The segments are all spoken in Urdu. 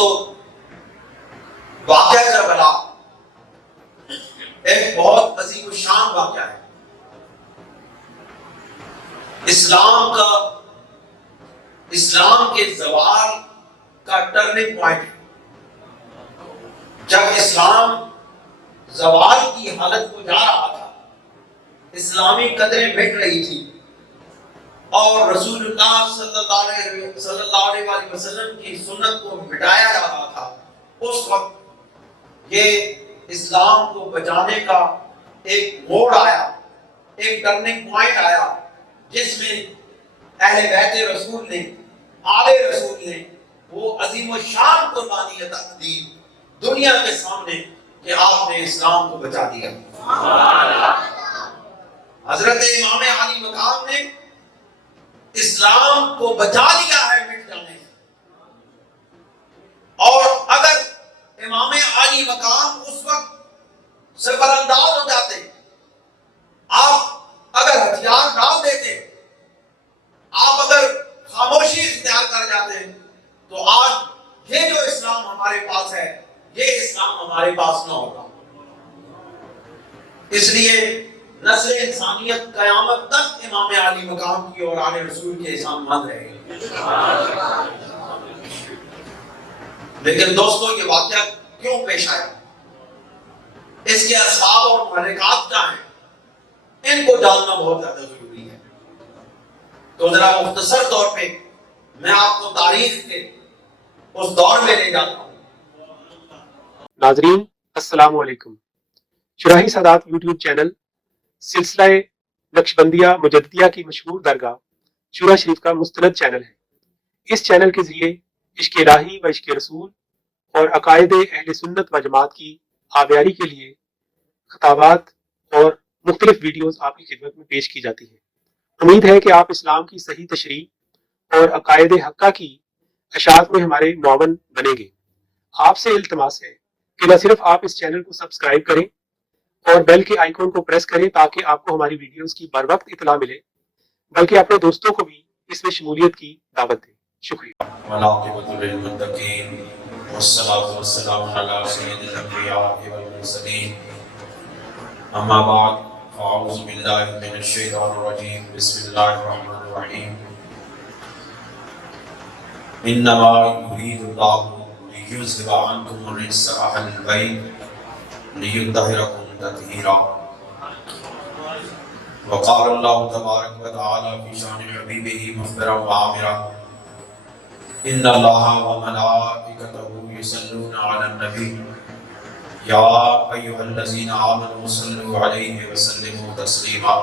دوستو واقعہ کربلا ایک بہت عظیم الشان واقعہ ہے. اسلام کے زوال کا ٹرننگ پوائنٹ ہے. جب اسلام زوال کی حالت کو جا رہا تھا، اسلامی قدریں مٹ رہی تھی اور رسول اللہ صلی اللہ علیہ وسلم کی سنت کو مٹایا جا رہا تھا، اس وقت یہ اسلام کو بچانے کا ایک موڑ آیا، ایک ٹرننگ پوائنٹ آیا، جس میں اہل بیت رسول نے، آل رسول نے وہ عظیم الشان قربانی عطا دی دنیا کے سامنے کہ آپ نے اسلام کو بچا دیا. حضرت امام علی مقام نے اسلام کو بچا لیا ہے مٹ جانے سے. اور اگر امام علی مقام اس وقت سربر انداز ہو جاتے، آپ اگر ہتھیار ڈال دیتے، آپ اگر خاموشی اختیار کر جاتے، تو آج یہ جو اسلام ہمارے پاس ہے، یہ اسلام ہمارے پاس نہ ہوگا. اس لیے نسل انسانیت قیامت تک امام علی مقام کی اور آل رسول کے احسان مند رہے گی. لیکن دوستو یہ واقعہ کیوں پیش آیا، اس کے اسباب اور محرکات کیا ہیں، ان کو جاننا بہت زیادہ ضروری ہے. تو ذرا مختصر طور پہ میں آپ کو تاریخ کے اس دور میں لے جاتا ہوں. ناظرین السلام علیکم. شراحی سادات یوٹیوب چینل سلسلہ نقشبندیہ مجددیہ کی مشہور درگاہ شورا شریف کا مستند چینل ہے. اس چینل کے ذریعے عشق الہی و عشق رسول اور عقائد اہل سنت و جماعت کی آبیاری کے لیے خطابات اور مختلف ویڈیوز آپ کی خدمت میں پیش کی جاتی ہیں. امید ہے کہ آپ اسلام کی صحیح تشریح اور عقائد حقہ کی اشاعت میں ہمارے معاون بنیں گے. آپ سے التماس ہے کہ نہ صرف آپ اس چینل کو سبسکرائب کریں اور بیل کے آئیکن کو پریس کریں تاکہ آپ کو ہماری ویڈیوز کی بر وقت اطلاع ملے، بلکہ اپنے دوستوں کو بھی اس میں شمولیت کی دعوت دیں. شکریہ. والعاقبۃ للمتقین والصلاۃ والسلام علی سید الانبیاء والمرسلین. اما بعد فاعوذ باللہ من الشیطان الرجیم. بسم اللہ الرحمن الرحیم. انما یرید اللہ لیذهب عنکم الرجس اہل البیت لیطہرکم تطہیرا. وقال اللہ تبارک و تعالی فی شان حبیبہ مخبرا وعامرا ان اللہ وملائکتہ یصلون علی النبی یا ایھا الذین آمنوا صلوا علیہ وسلموا تسلیما.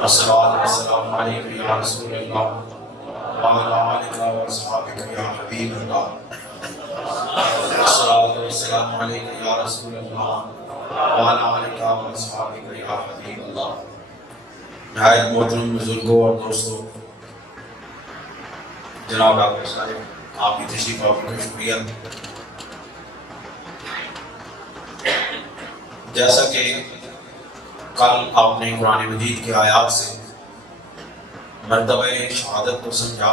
الصلاۃ والسلام علیک یا رسول اللہ وعلی آلک واصحابک یا حبیب اللہ. الصلاۃ والسلام علیک یا رسول اللہ وعلی آلک واصحابک یا حبیب اللہ. نہایت محترم بزرگوں اور دوستوں، جناب ڈاکٹر صاحب آپ کی تشریف آوری کا شکریہ. جیسا کہ کل آپ نے قرآن مجید کے آیات سے مرتبہ شہادت کو سمجھا،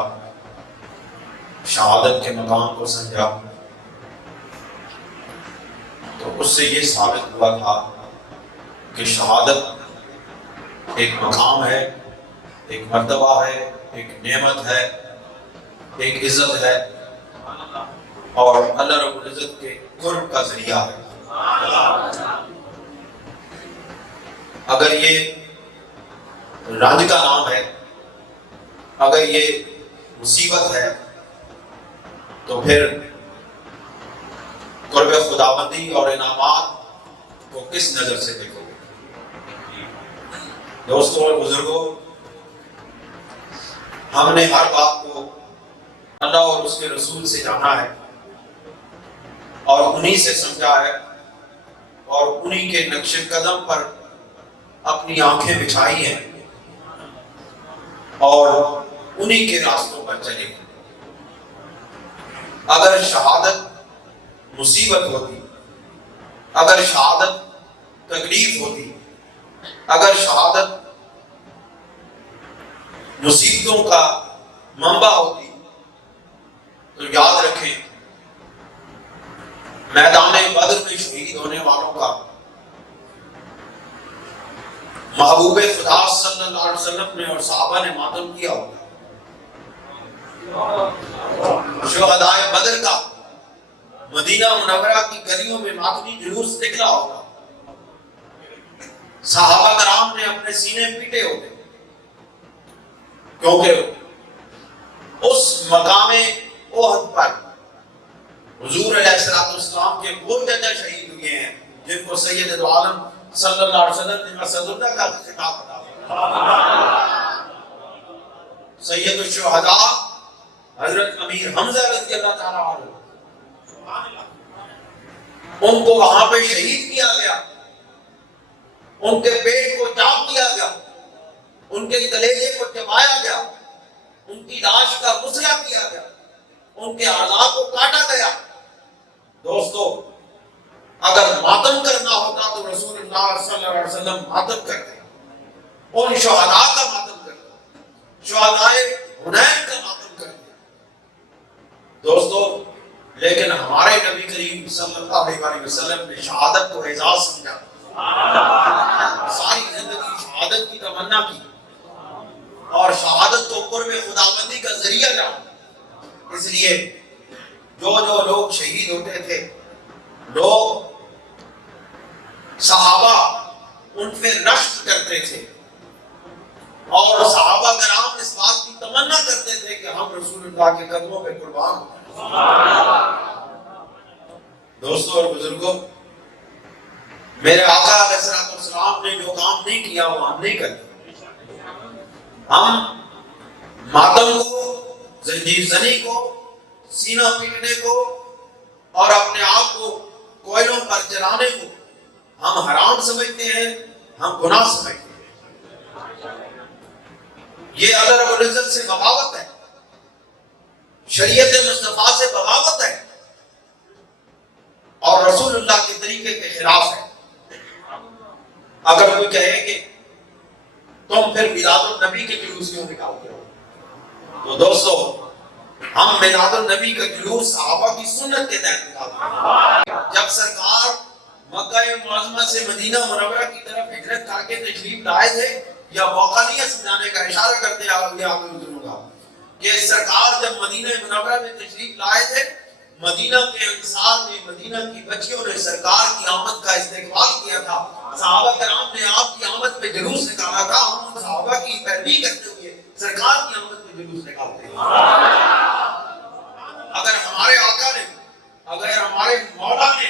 شہادت کے مقام کو سمجھا، تو اس سے یہ ثابت ہوا تھا کہ شہادت ایک مقام ہے، ایک مرتبہ ہے، ایک نعمت ہے، ایک عزت ہے اور اللہ رب العزت کے قرب کا ذریعہ ہے. اگر یہ رنج کا نام ہے، اگر یہ مصیبت ہے، تو پھر قرب خداوندی اور انعامات کو کس نظر سے دیکھو گے؟ دوستوں اور بزرگوں، ہم نے ہر بات کو اللہ اور اس کے رسول سے جانا ہے اور انہی سے سمجھا ہے اور انہی کے نقش قدم پر اپنی آنکھیں بچھائی ہیں اور انہی کے راستوں پر چلے. اگر شہادت مصیبت ہوتی، اگر شہادت تکلیف ہوتی، اگر شہادت مصیبتوں کا منبع ہوتی، تو یاد رکھیں شہید ہونے والوں کا محبوب خدا صلی اللہ علیہ وسلم نے اور صحابہ نے ماتم کیا ہوگا. شہدائے بدر کا مدینہ منورہ کی گلیوں میں ماتمی جلوس نکلا ہوگا. صحابہ کرام نے اپنے سینے پیٹے ہوتے کیونکہ اس مقام احد پر حضور علیہ السلام کے وہ چچا شہید ہوئے ہیں جن کو سید دو عالم صلی اللہ علیہ وسلم نے اسد اللہ کا خطاب عطا. سید الشہداء حضرت امیر حمزہ رضی اللہ تعالیٰ عنہ ان کو وہاں پہ شہید کیا گیا. ان کے پیٹ کو چاک دیا گیا, ان کے کلیجے کو چبایا گیا, ان کی لاش کا غسلہ کیا گیا, ان کے اعضاء کو کاٹا گیا. دوستو اگر ماتم کرنا ہوتا تو رسول اللہ صلی اللہ علیہ وسلم ماتم کرتے, ان شہداء کا ماتم کرتے, شہدائے حنین کا ماتم کرتے. دوستو لیکن ہمارے نبی کریم صلی اللہ علیہ وسلم نے شہادت کو اعزاز سمجھا, ساری زندگی شہادت کی تمنا کی اور شہادت کو قرب خداوندی کا ذریعہ جانا. اس لیے جو لوگ شہید ہوتے تھے, لوگ صحابہ ان پہ رشک کرتے تھے اور صحابہ کرام اس بات کی تمنا کرتے تھے کہ ہم رسول اللہ کے قدموں پہ قربان ہوں. دوستو اور بزرگوں, میرے آقا علیہ السلام نے جو کام نہیں کیا وہ ہم نہیں کرتے. ہم ماتم کو, زنجیر زنی کو, سینہ پیٹنے کو اور اپنے آپ کو کوئلوں پر جلانے کو ہم حرام سمجھتے ہیں, ہم گناہ سمجھتے ہیں. یہ اللہ رب العزت سے بغاوت ہے, شریعت مصطفیٰ سے بغاوت ہے اور رسول اللہ کے طریقے کے خلاف ہے. اگر کوئی کہے کہ تم پھر میلاد النبی کے جلوس کیوں نکالتے ہو, تو دوستو ہم میلاد النبی کا جلوس صحابہ کی سنت کے تحت نکالتے ہیں. جب سرکار مکہ معظمہ سے مدینہ منورہ کی طرف ہجرت کر کے تشریف لائے تھے, یا واقعیت سمجھانے کا اشارہ کرتے ہیں کہ سرکار جب مدینہ منورہ میں تشریف لائے تھے, مدینہ کے انصار نے, مدینہ کی بچیوں نے سرکار کی آمد کا استقبال کیا تھا. صحابہ کرام نے آپ کی آمد پہ جلوس نکالا تھا. ہم صحابہ کی پیروی کرتے ہوئے سرکار کی آمد پہ جلوس نکالتے ہیں. اگر ہمارے آقا نے, اگر ہمارے مولا نے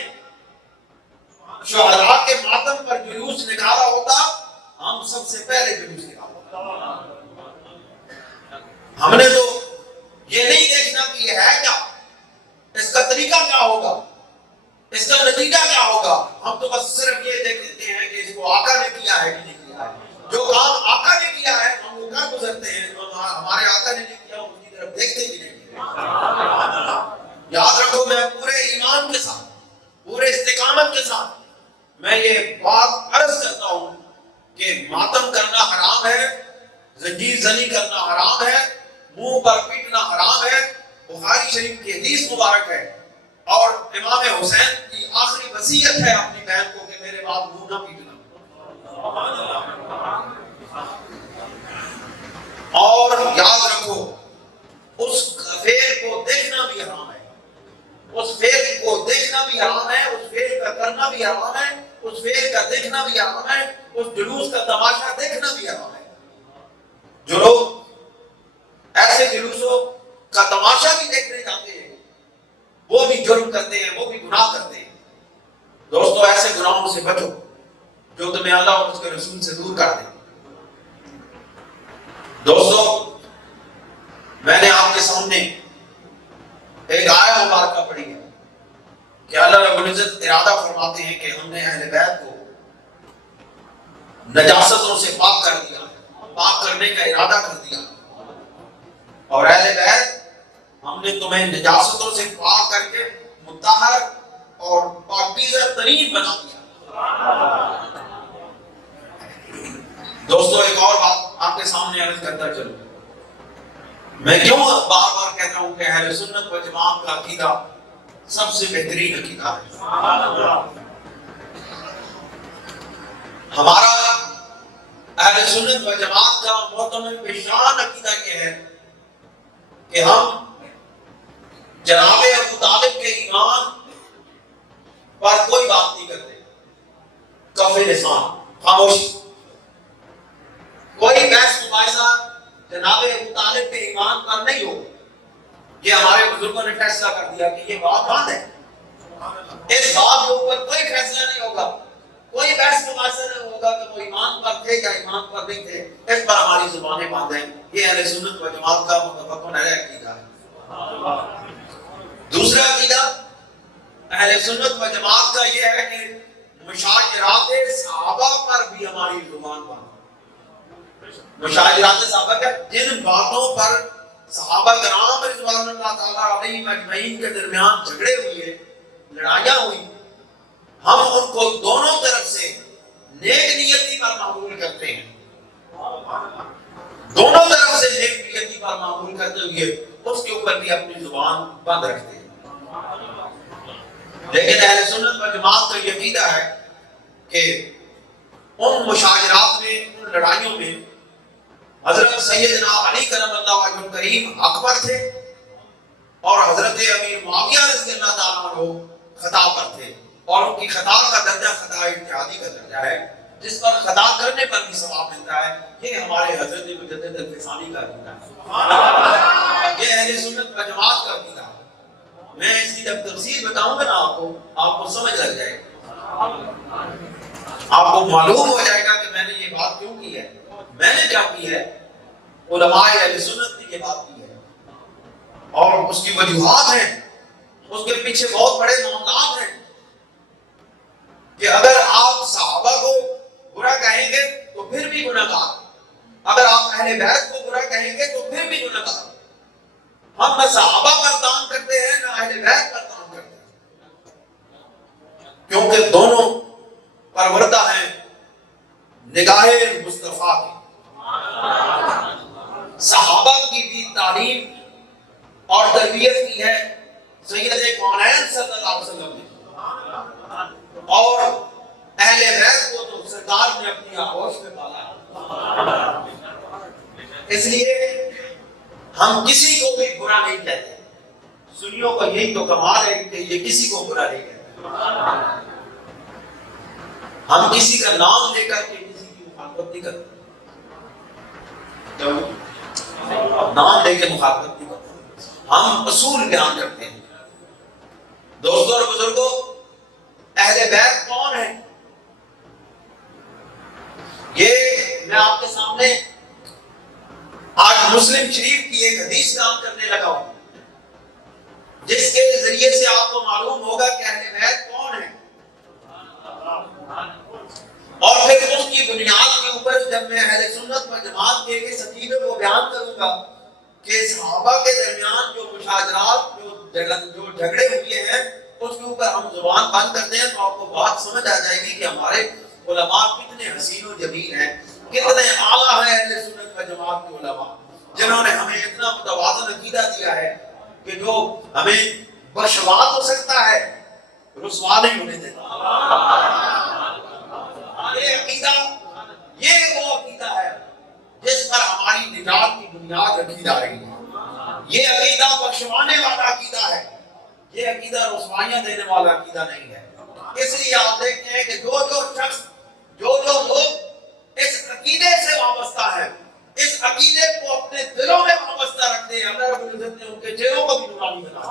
شہداء کے ماتم پر جلوس نکالا ہوتا, ہم سب سے پہلے جلوس نکالتے. ہم نے تو یہ نہیں دیکھنا کہ یہ ہے کیا, اس کا طریقہ کیا ہوگا, اس کا نتیجہ کیا ہوگا. ہم تو بس صرف یہ دیکھ لیتے ہیں کہ اس کو آقا نے کیا ہے کہ نہیں کیا ہے. جو کام آقا نے کیا ہے ہم وہ کر گزرتے ہیں, ہمارے آقا نے نہیں کیا اس کی طرف دیکھتے ہی نہیں. یاد رکھو, میں پورے ایمان کے ساتھ, پورے استقامت کے ساتھ میں یہ بات عرض کرتا ہوں کہ ماتم کرنا حرام ہے, زنجیر زنی کرنا حرام ہے, منہ پر پیٹنا حرام ہے. بخاری شریف کی حدیث مبارک ہے اور امام حسین کی آخری وصیت ہے اپنی بہن کو کہ میرے بعد منہ نہ پیٹنا. اور یاد رکھو, اس فعل کو دیکھنا بھی حرام ہے, اس فعل کو دیکھنا بھی حرام ہے, اس فعل کا کرنا بھی حرام ہے, اس فعل کا دیکھنا بھی حرام ہے, اس جلوس کا تماشا دیکھنا بھی حرام ہے. جو لوگ ایسے جلوسوں کا تماشا بھی دیکھنے جاتے ہیں وہ بھی جرم کرتے ہیں, وہ بھی گناہ کرتے ہیں. دوستو ایسے گناہوں سے بچو جو تمہیں اللہ اور اس کے رسول سے دور کر دیں. دوستو میں نے آپ کے سامنے ایک آیت مبارکہ پڑھی ہے کہ اللہ رب العزت ارادہ فرماتے ہیں کہ ہم نے اہل بیت کو نجاستوں سے پاک کر دیا, پاک کرنے کا ارادہ کر دیا, اور اہل بیت ہم نے تمہیں نجاستوں سے پاک کر کے مطہر اور پاکیزہ ترین بنا دیا. دوستو ایک اور بات آپ کے سامنے عرض کرتا چلوں, میں کیوں بار بار کہتا ہوں کہ اہل سنت و جماعت کا عقیدہ سب سے بہترین عقیدہ ہے. ہمارا اہل سنت و جماعت کا معتمد بشان عقیدہ یہ ہے کہ ہم جناب ابو طالب کے ایمان پر کوئی بات نہیں کرتے، کف لسان، خاموشی، کوئی بحث مباحثہ جناب ابو طالب کے ایمان پر نہیں ہو۔ یہ ہمارے بزرگوں نے فیصلہ کر دیا کہ یہ بات بند ہے، اس بات کے اوپر کوئی فیصلہ نہیں ہوگا، کوئی بحث مباحثہ نہیں ہوگا کہ وہ ایمان پر تھے یا ایمان پر نہیں تھے، اس پر ہماری زبانیں بند ہیں۔ یہ اہل سنت و جماعت کا متفق علیہ عقیدہ ہے۔ دوسرا عقیدہ اہل سنت و جماعت کا یہ ہے کہ مشاجرات صحابہ پر بھی ہماری زبان بند ہے۔ مشاجرات صحابہ کا جن باتوں پر صحابہ کرام رضوان اللہ تعالیٰ علیہم اجمعین کے درمیان جھگڑے ہوئے، لڑائیاں ہوئی، ہم ان کو دونوں طرف سے نیک نیتی پر معمول کرتے ہیں، دونوں طرف سے نیک نیتی پر معمول کرتے ہوئے اس کے اوپر بھی اپنی زبان بند رکھتے ہیں۔ لیکن اہل سنت و جماعت کا یہ عقیدہ ہے کہ ان مشاجرات میں، ان لڑائیوں میں حضرت سیدنا علی کرم اللہ وجہ کریم حق پر تھے اور حضرت امیر معاویہ رضی اللہ تعالیٰ عنہ خطا پر تھے، اور ان کی خطا کا درجہ خطا اتحادی کا درجہ ہے، جس پر خطا کرنے پر بھی ثواب ملتا ہے۔ یہ ہمارے حضرت مجدد الفسانی کا عقیدہ ہے، یہ اہل سنت و جماعت کا عقیدہ ہے۔ میں اس کی جب تفصیل بتاؤں گا نا آپ کو سمجھ لگ جائے گا، آپ کو معلوم ہو جائے گا کہ میں نے یہ بات کیوں کی ہے، میں نے کیا کی ہے، علماء اہل سنت نے یہ بات کی ہے، اور اس کی وجوہات ہیں، اس کے پیچھے بہت بڑے معاملات ہیں کہ اگر آپ صحابہ کو برا کہیں گے تو پھر بھی گناہ گار، اگر آپ اہل بیت کو برا کہیں گے تو پھر بھی گناہ گار۔ ہم نہ صحابہ پر تان کرتے ہیں نہ اہل بیت پر تان کرتے ہیں، کیونکہ دونوں پروردہ ہیں نگاہ مصطفیٰ کی۔ صحابہ کی بھی تعلیم اور تربیت کی ہے سید کونین صلی اللہ علیہ وسلم نے، اور اہل بیت کو تو سرکار نے اپنی آغوش میں پالا ہے۔ اس لیے ہم کسی کو بھی برا نہیں کہتے، سنیوں کا یہی تو کمال ہے کہ یہ کسی کو برا نہیں کہتے، ہم کسی کا نام لے کر کے کسی کی مخالفت نہیں کرتے، نام لے کے مخالفت نہیں کرتے، ہم اصول بیان کرتے ہیں۔ دوستوں اور بزرگوں، اہل بیت کون ہے؟ یہ میں آپ کے سامنے آج مسلم شریف کی ایک حدیث بیان کرنے لگا ہوں، جس کے ذریعے سے آپ کو معلوم ہوگا کہ اہل بیت کون ہے، اور پھر اس کی بنیاد کے اوپر جب میں اہل سنت و جماعت کے اس عقیدے کو بیان کروں گا کہ صحابہ کے درمیان جو مشاجرات، جو جھگڑے ہوئے ہیں، اس کے اوپر ہم زبان بند کرتے ہیں، تو آپ کو بات سمجھ آ جائے گی کہ ہمارے علماء کتنے حسین و جمیل ہیں، کتنے اعلیٰ ہیں اہل سنت و جماعت کے علماء، جنہوں نے ہمیں اتنا متوازن عقیدہ دیا ہے کہ جو ہمیں بخشوا تو سکتا ہے، رسوا نہیں ہونے دیتا۔ یہ عقیدہ، یہ وہ عقیدہ ہے جس پر ہماری نجات کی بنیاد رکھی جا رہی ہے۔ یہ عقیدہ بخشوانے والا عقیدہ ہے، یہ عقیدہ رسوائیاں دینے والا عقیدہ نہیں ہے۔ اس لیے آپ دیکھتے ہیں کہ جو شخص، جو لوگ اس عقیدے سے وابستہ ہیں، اس عقیدے کو اپنے دلوں میں وابستہ رکھتے ہیں، اللہ رب العزت نے ان کے چہروں کو بھی نورانی بنایا۔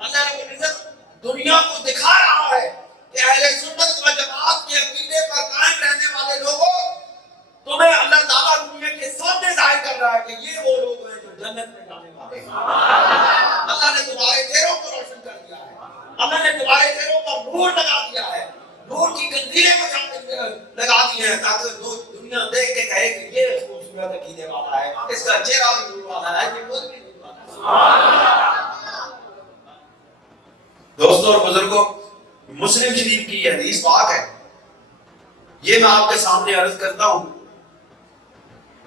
اللہ رب العزت دنیا کو دکھا رہا ہے کہ اہل سنت و جماعت کے عقیدے پر قائم رہنے والے لوگوں، تمہیں اللہ تعالیٰ دنیا کے سامنے ظاہر کر رہا ہے کہ یہ وہ لوگ ہیں جو جنت میں جانے والے ہیں۔ اللہ نے تمہارے چہروں کو روشن کر دیا ہے، اللہ نے تمہارے چہروں پر نور لگا دیا ہے، نور کی قندیلیں لگا دی ہیں، تاکہ دنیا دیکھ کے کہے کہ یہ خوبصورت عقیدے والا ہے، اس کا چہرہ بھی نور والا ہے، یہ خود بھی نور والا ہے۔ دوستوں اور بزرگوں، مسلم شریف کی یہ حدیث پاک ہے، یہ میں آپ کے سامنے عرض کرتا ہوں۔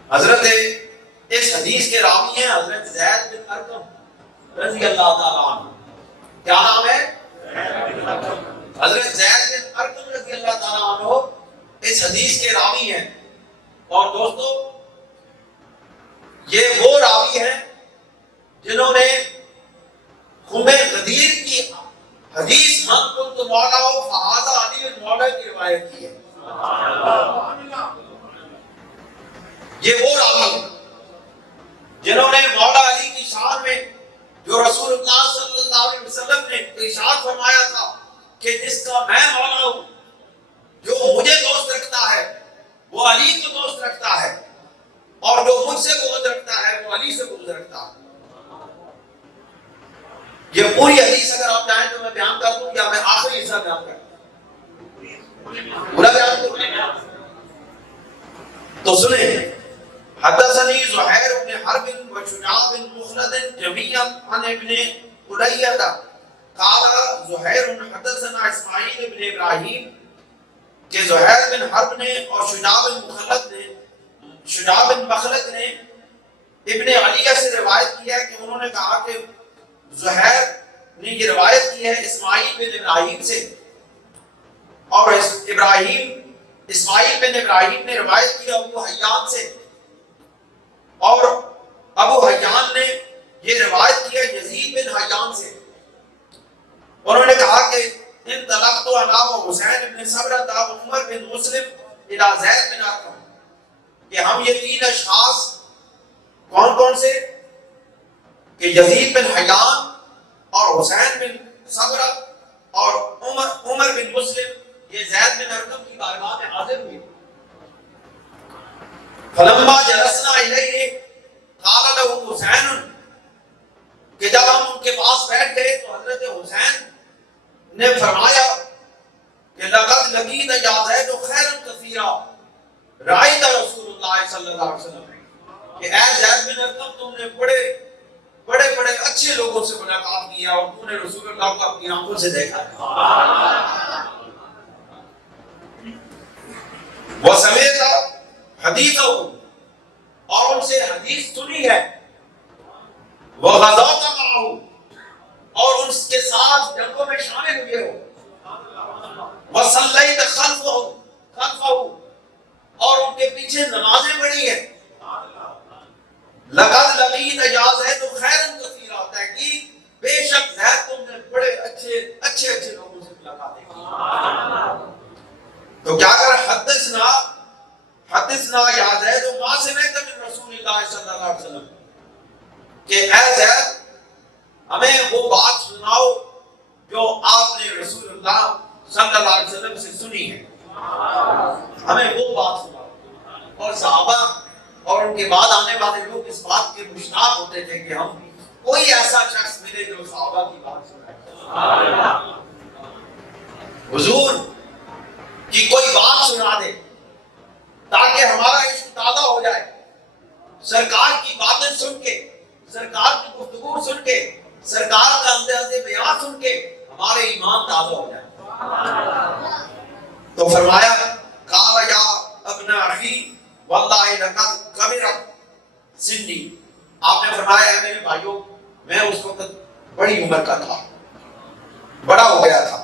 حضرت اس حدیث کے راوی ہیں حضرت زید بن ارقم رضی اللہ تعالیٰ عنہ۔ کیا نام ہے؟ حضرت زید بن ارقم رضی اللہ تعالیٰ عنہ حدیث کے راوی ہیں. اور دوستو یہ وہ راوی ہیں جنہوں نے خم غدیر کی حدیث من کنت مولا فہذا علی مولا کی روایت کی ہے. یہ وہ راوی ہیں جنہوں نے مولا علی کی شان میں جو رسول اللہ صلی اللہ علیہ وسلم نے ارشاد فرمایا تھا کہ جس کا میں مولا ہوں، جو مجھے دوست رکھتا ہے وہ علی کو دوست رکھتا ہے، اور جو مجھ سے بغض رکھتا ہے وہ علی سے بغض رکھتا ہے. یہ پوری حدیث اگر آپ چاہیں تو میں بیان کر دوں یا میں آخری حصہ بیان کر دوں؟ پورا بیان کروں تو سنیں. حدثني زهير بن حرب وشجاع بن مخلد جميعا عن ابن قلية قال زهير حدثنا اسماعیل بن ابراہیم کہ زہیر بن حرب نے اور شجاع بن مخلد نے ابن علیہ سے روایت کی ہے کہ انہوں نے کہا کہ زہیر نے یہ روایت کی ہے اسماعیل بن ابراہیم سے، اور اسماعیل بن ابراہیم نے روایت کی ابو حیان سے، اور ابو حیان نے یہ روایت کی ہے یزید بن حیان سے. انہوں نے کہا کہ انطلقت انا وحسین بن صبرۃ وعمر بن مسلم الى زید بن ارقم، کہ ہم یہ تین اشخاص کون کون سے کہ یزید بن حیان اور حسین بن صبرۃ اور عمر بن مسلم یہ زید بن ارقم کی بارگاہ میں حاضر ہوئے. فلما جلسنا الیہ قال له حسین، کہ جب ہم ان کے پاس بیٹھ گئے تو حضرت حسین نے فرمایا کہ لقد لقیت یا زید خیرا کثیرا رأیت رسول اللہ صلی اللہ علیہ وسلم، کہ اے زید بن ارقم تم نے بڑے اچھے لوگوں سے ملاقات کی اور تم نے رسول اللہ کو اپنی آنکھوں سے دیکھا ہے. وسمعت حدیث، اور ان سے حدیث سنی ہے. وغزوت معه، اور ان کے ساتھ جنگوں میں شامل ہوئے ہو. وصلیت خلفه، اور ان کے پیچھے نمازیں پڑھی ہیں. لقد لقیت یا زید خیرا کثیرا، تحقیق بے شک زید تم نے بڑے اچھے لوگوں سے ملاقات کی. تو کیا کر حدثنا یا زید ما سمعت من رسول اللہ صلی اللہ علیہ وسلم، کہ اے زید ہمیں وہ بات سناؤ جو آپ نے رسول اللہ صلی اللہ علیہ وسلم سے سنی ہے، ہمیں وہ بات سناؤ. اور صحابہ اور ان کے بعد آنے والے لوگ اس بات کے مشتاق ہوتے تھے کہ ہم کوئی ایسا شخص ملے جو صحابہ کی بات سنائے، حضور کی کوئی بات سنا دے تاکہ ہمارا عشق تازہ ہو جائے. سرکار کی باتیں سن کے، سرکار کی گفتگو سن کے، سرکار کا انداز بیان سن کے ہمارے ایمان تازہ ہو جائے. تو فرمایا قال یا ابن اخی واللہ لقد کبر سنی، آپ نے فرمایا ہے میرے بھائیوں میں اس وقت بڑی عمر کا تھا، بڑا ہو گیا تھا.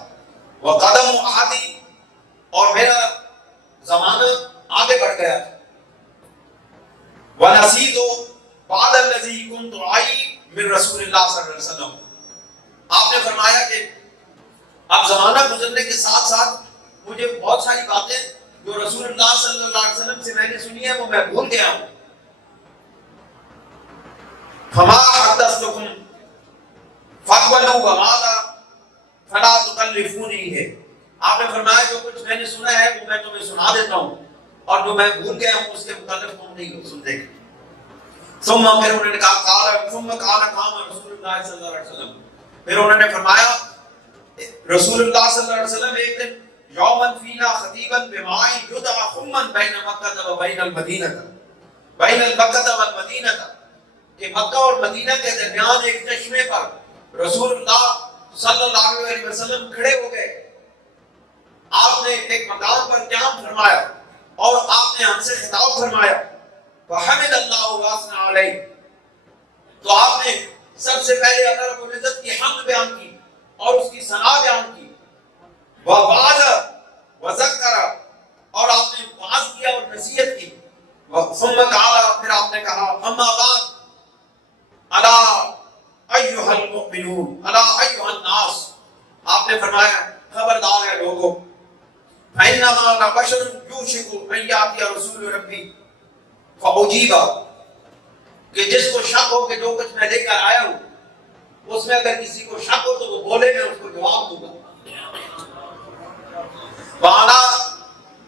وقدم عہدی، اور میرا زمانہ آگے بڑھ گیا تھا. وَنَسِيتُ بَعْدَ الَّذِي كُنْتُ أَعِي مِنْ رَسُولِ اللَّهِ صلی اللہ علیہ وسلم، آپ نے فرمایا کہ اب زمانہ گزرنے کے ساتھ ساتھ مجھے بہت ساری باتیں جو رسول اللہ صلی اللہ علیہ وسلم سے میں نے سنی ہے وہ میں بھول گیا ہوں. فَمَا حَدَّثْتُكُمْ فَاقْبَلُوا وَمَا فَلَا تُكَلِّفُونِهِ، آپ نے فرمایا جو کچھ میں نے سنا ہے وہ میں تمہیں سنا دیتا ہوں، اور جو میں بھول گیا ہوں اس کے متعلق تم نہیں سنتے. ثم پھر انہوں نے کہا ثم قال قام رسول اللہ صلی اللہ علیہ وسلم، پھر انہوں نے فرمایا رسول اللہ صلی اللہ علیہ وسلم ایک دن یومن فینا خطیبا بماء یدعى خما بین مکہ و بین المدینہ، بین مکہ والمدینہ، کہ مکہ اور مدینہ کے درمیان ایک چشمے پر رسول اللہ صلی اللہ علیہ وسلم کھڑے ہو گئے. آپ نے ایک مقام پر قیام فرمایا اور آپ نے ہم سے خطاب فرمایا وحمد اللہ واسنا علیہ، تو آپ نے سب سے پہلے اللہ رب العزت کی حمد بیان کی اور اس کی ثنا بیان کی. وَبَعْدَ وَذَكَّرَ، اور آپ نے المؤمنون الا ایھا الناس، آپ نے فرمایا خبردار ہے لوگوں، فإنما أنا بشر يوشك أن يأتي رسول ربي فأجيب، کہ جس کو شک ہو کہ جو کچھ میں لے کر آیا ہوں اس میں اگر کسی کو شک ہو تو وہ بولے، میں اس کو جواب دوں گا۔ وَأَنَا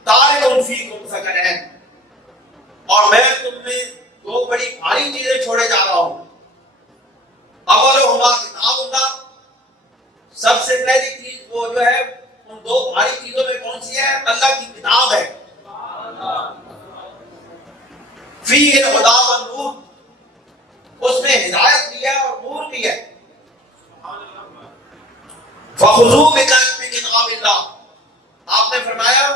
تَارِكٌ فِيكُمْ ثَقَلَيْنِ، اور میں تم میں دو بڑی بھاری چیزیں چھوڑے جا رہا ہوں۔ اولہما کتاب اللہ، سب سے پہلی چیز وہ جو ہے ان دو بھاری چیزوں میں کون سی ہے؟ اللہ کی کتاب ہے۔ فیہ الہدی والنور، اس میں ہدایت بھی ہے اور نور بھی ہے۔ فخذوا بکتاب اللہ، آپ نے فرمایا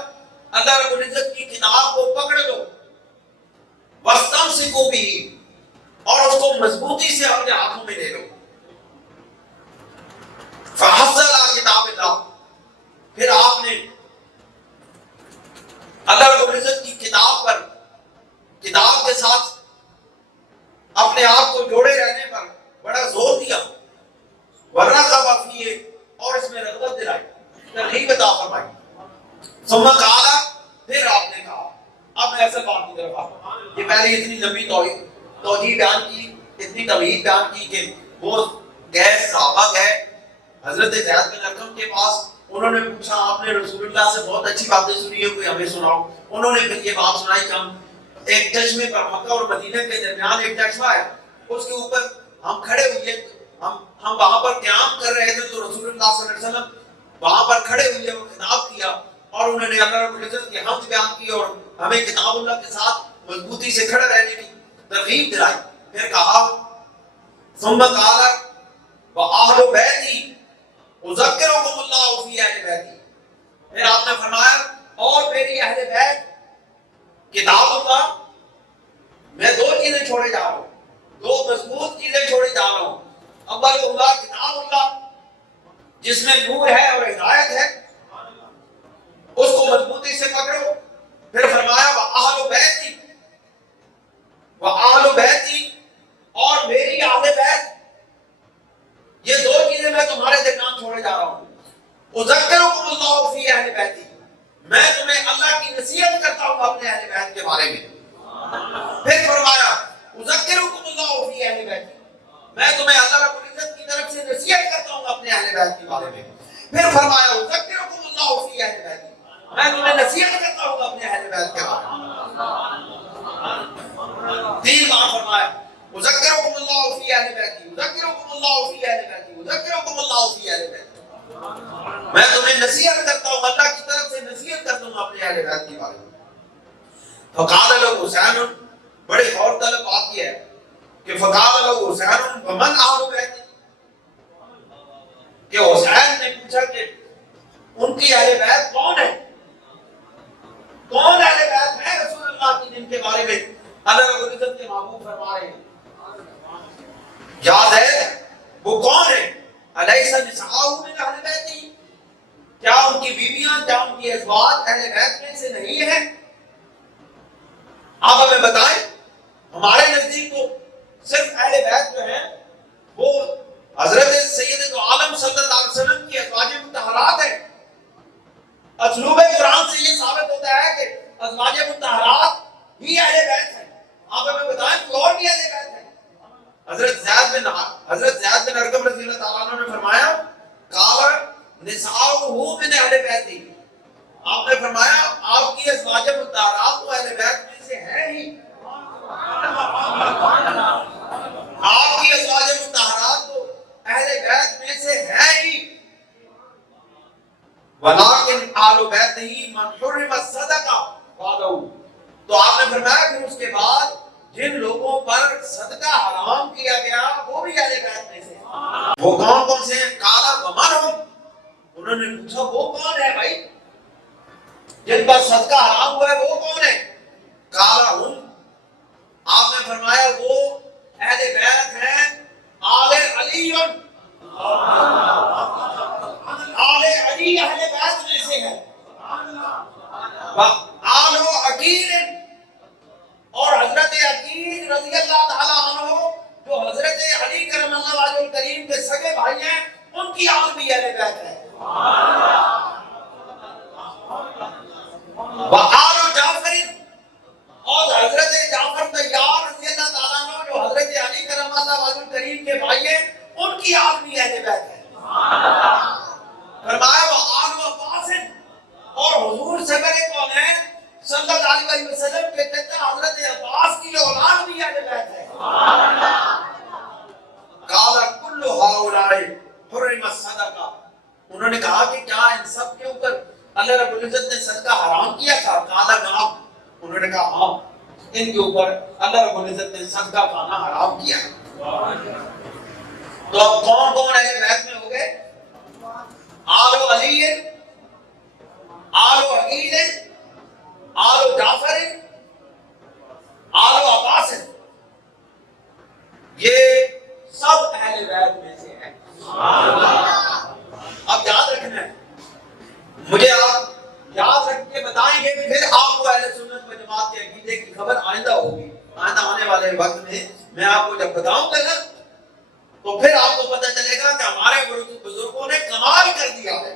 اللہ رب العزت کی کتاب کو پکڑ لو، واستمسکوا بہ، اور اس کو مضبوطی سے اپنے ہاتھوں میں لے لو۔ فحث علی کتاب اللہ، پھر آپ نے اللہ رب العزت کی کتاب پر، کتاب کے ساتھ اپنے آپ کو جوڑے رہنے پر بڑا زور دیا۔ ورغب فیہ، اور اس میں رغبت دلائی، ترغیب عطا فرمائی۔ ثم قال، پھر آپ نے کہا، اب میں اصل بات کی طرف آتا ہوں۔ یہ پہلے اتنی لمبی توجیہ بیان کی، اتنی تمہید بیان کی کہ وہ گئے، صحابہ گئے حضرت زید بن ارقم کے پاس، انہوں نے پوچھا آپ نے رسول اللہ سے بہت اچھی باتیں سنی ہے، کوئی ہمیں سناؤ۔ انہوں نے پھر یہ بات سنائی کہ ہم ایک چشمے پر، مکہ اور مدینہ کے درمیان ایک چشمہ ہے، اس کے اوپر ہم کھڑے ہوئے، ہم وہاں پر قیام کر رہے تھے تو رسول اللہ صلی اللہ علیہ وسلم وہاں پر کھڑے ہوئے، وہ خطاب کیا اور انہوں نے اللہ رب العزت کی حمد بیان کی اور ہمیں کتاب اللہ کے ساتھ مضبوطی سے کھڑے رہنے کی ترغیب دلائی۔ پھر کہا ثم قال وَأَهْلُ بَيْتِي اذکرکم اللہ فی اہل بیتی، پھر آپ نے فرمایا اور میری اہل بیت، کتاب اللہ، میں دو چیزیں چھوڑے جا رہا ہوں، دو مضبوط چیزیں چھوڑے جا رہا ہوں۔ اول اللہ کتاب اللہ، جس میں نور ہے اور ہدایت ہے، اس کو مضبوطی سے پکڑو۔ پھر فرمایا وَأَهْلُ بَيْتِي، وَأَهْلُ بَيْتِي، اور میری اہل بیت، یہ دو چیزیں میں تمہارے درمیان چھوڑے جا رہا ہوں۔ اذکرکم اللہ فی اہل بیتی، میں تمہیں اللہ کی نصیحت کرتا ہوں اپنے اہل بیت کے بارے میں۔ پھر فرمایا اذکرکم اللہ فی اہل بیتی، میں تمہیں اللہ رب العزت کی طرف سے نصیحت کرتا ہوں اپنے اہل بیت کے بارے میں۔ پھر فرمایا اذکرکم اللہ فی اہل بیتی، میں تمہیں نصیحت کرتا ہوں اپنے اہل بیت کے بارے میں۔ تین بار فرمایا اذکرکم اللہ فی اہل بیتی، اذکرکم اللہ فی اہل بیتی، اذکرکم اللہ فی اہل بیتی، میں تمہیں نصیحت کرتا ہوں، اللہ کی طرف سے نصیحت کرتا ہوں اپنے اہل بیت کے بارے میں۔ فقال له حسین، بڑے غور طلب بات یہ ہے کہ فقال له حسین ومن اہل بیتی، کہ حسین نے پوچھا کہ ان کی اہل بیت کون ہے، کون اہل بیت ہے رسول اللہ کی، جن کے بارے میں اللہ رب العزت کے محبوب فرما رہے ہیں۔ یا زید، وہ کون ہے؟ الیس نساؤ من اہل بیتی، کیا ان کی بیویاں، کیا ان کی ازواج اہل بیت میں سے نہیں ہیں؟ آپ ہمیں بتائیں، ہمارے نزدیک تو صرف اہل بیت جو ہیں وہ حضرت سید عالم صلی اللہ علیہ وسلم کی ازواج مطہرات ہیں۔ اسلوب قرآن سے یہ ثابت ہوتا ہے کہ ازواج مطہرات ہی اہل بیت ہیں۔ آپ ہمیں بتائیں کوئی اور بھی اہل بیت ہے؟ حضرت زید بن ارقم رضی اللہ تعالیٰ عنہ نے فرمایا قال نساؤہ من اہل بیتی، آپ نے فرمایا آپ کی ازواج مطہرات تو اہل بیت میں سے ہیں ہی، آپ کی ازواج مطہرات تو اہل بیت میں سے ہیں ہی۔ ولیکن آل بیت ہی من حرم الصدقہ بعدہ، تو آپ نے فرمایا کہ اس کے بعد جن لوگوں پر صدقہ حرام کیا گیا وہ بھی اہل بیت میں سے ہیں۔ وہ کون کون سے ہیں؟ قال ومن ہم، انہوں نے پوچھا وہ کون ہے بھائی جن پر صدقہ حرام ہوا ہے، وہ کون ہے؟ قال ہم، آپ نے فرمایا وہ اہل بیت ہیں آل علی، آل علی اہل بیت میں سے ہے، آل عقیل، اور حضرت عقیل رضی اللہ تعالیٰ عنہ جو حضرت علی کرم اللہ وجہ الکریم کے سگے بھائی ہیں ان کی آل بھی اہل بیت ہے. وآل جعفر، اور حضرت جعفر طیار رضی اللہ تعالیٰ عنہ جو حضرت علی کرم اللہ وجہ کریم کے بھائی ہیں ان کی آل بھی اہل بیت ہے. فرمایا وآل عباس، اور حضور صدر کونین صلی اللہ علیہ وسلم کے چچا حضرت عباس کی اولاد بھی اہل بیت ہے. قال کل ہؤلاء حرم الصدقہ، انہوں نے کہا کہ کیا ان سب کے اوپر اللہ رب العزت نے صدقہ حرام کیا تھا؟ قال نعم، انہوں نے کہا ہاں ان کے اوپر اللہ رب العزت نے صدقہ کھانا حرام کیا. تو اب کون کون اہل بیت میں ہو گئے؟ آل علی، آل عقیل، آل جعفر، آل عباس، یہ سب اہل بیت میں سے ہیں. اب یاد رکھنا ہے، مجھے آپ یاد رکھ کے بتائیں گے، پھر آپ کو اہل سنت و جماعت کے عقیدے کی خبر آئندہ ہوگی. آئندہ آنے والے وقت میں میں آپ کو جب بتاؤں گا نا تو پھر آپ کو پتہ چلے گا کہ ہمارے بزرگوں نے کمال کر دیا ہے.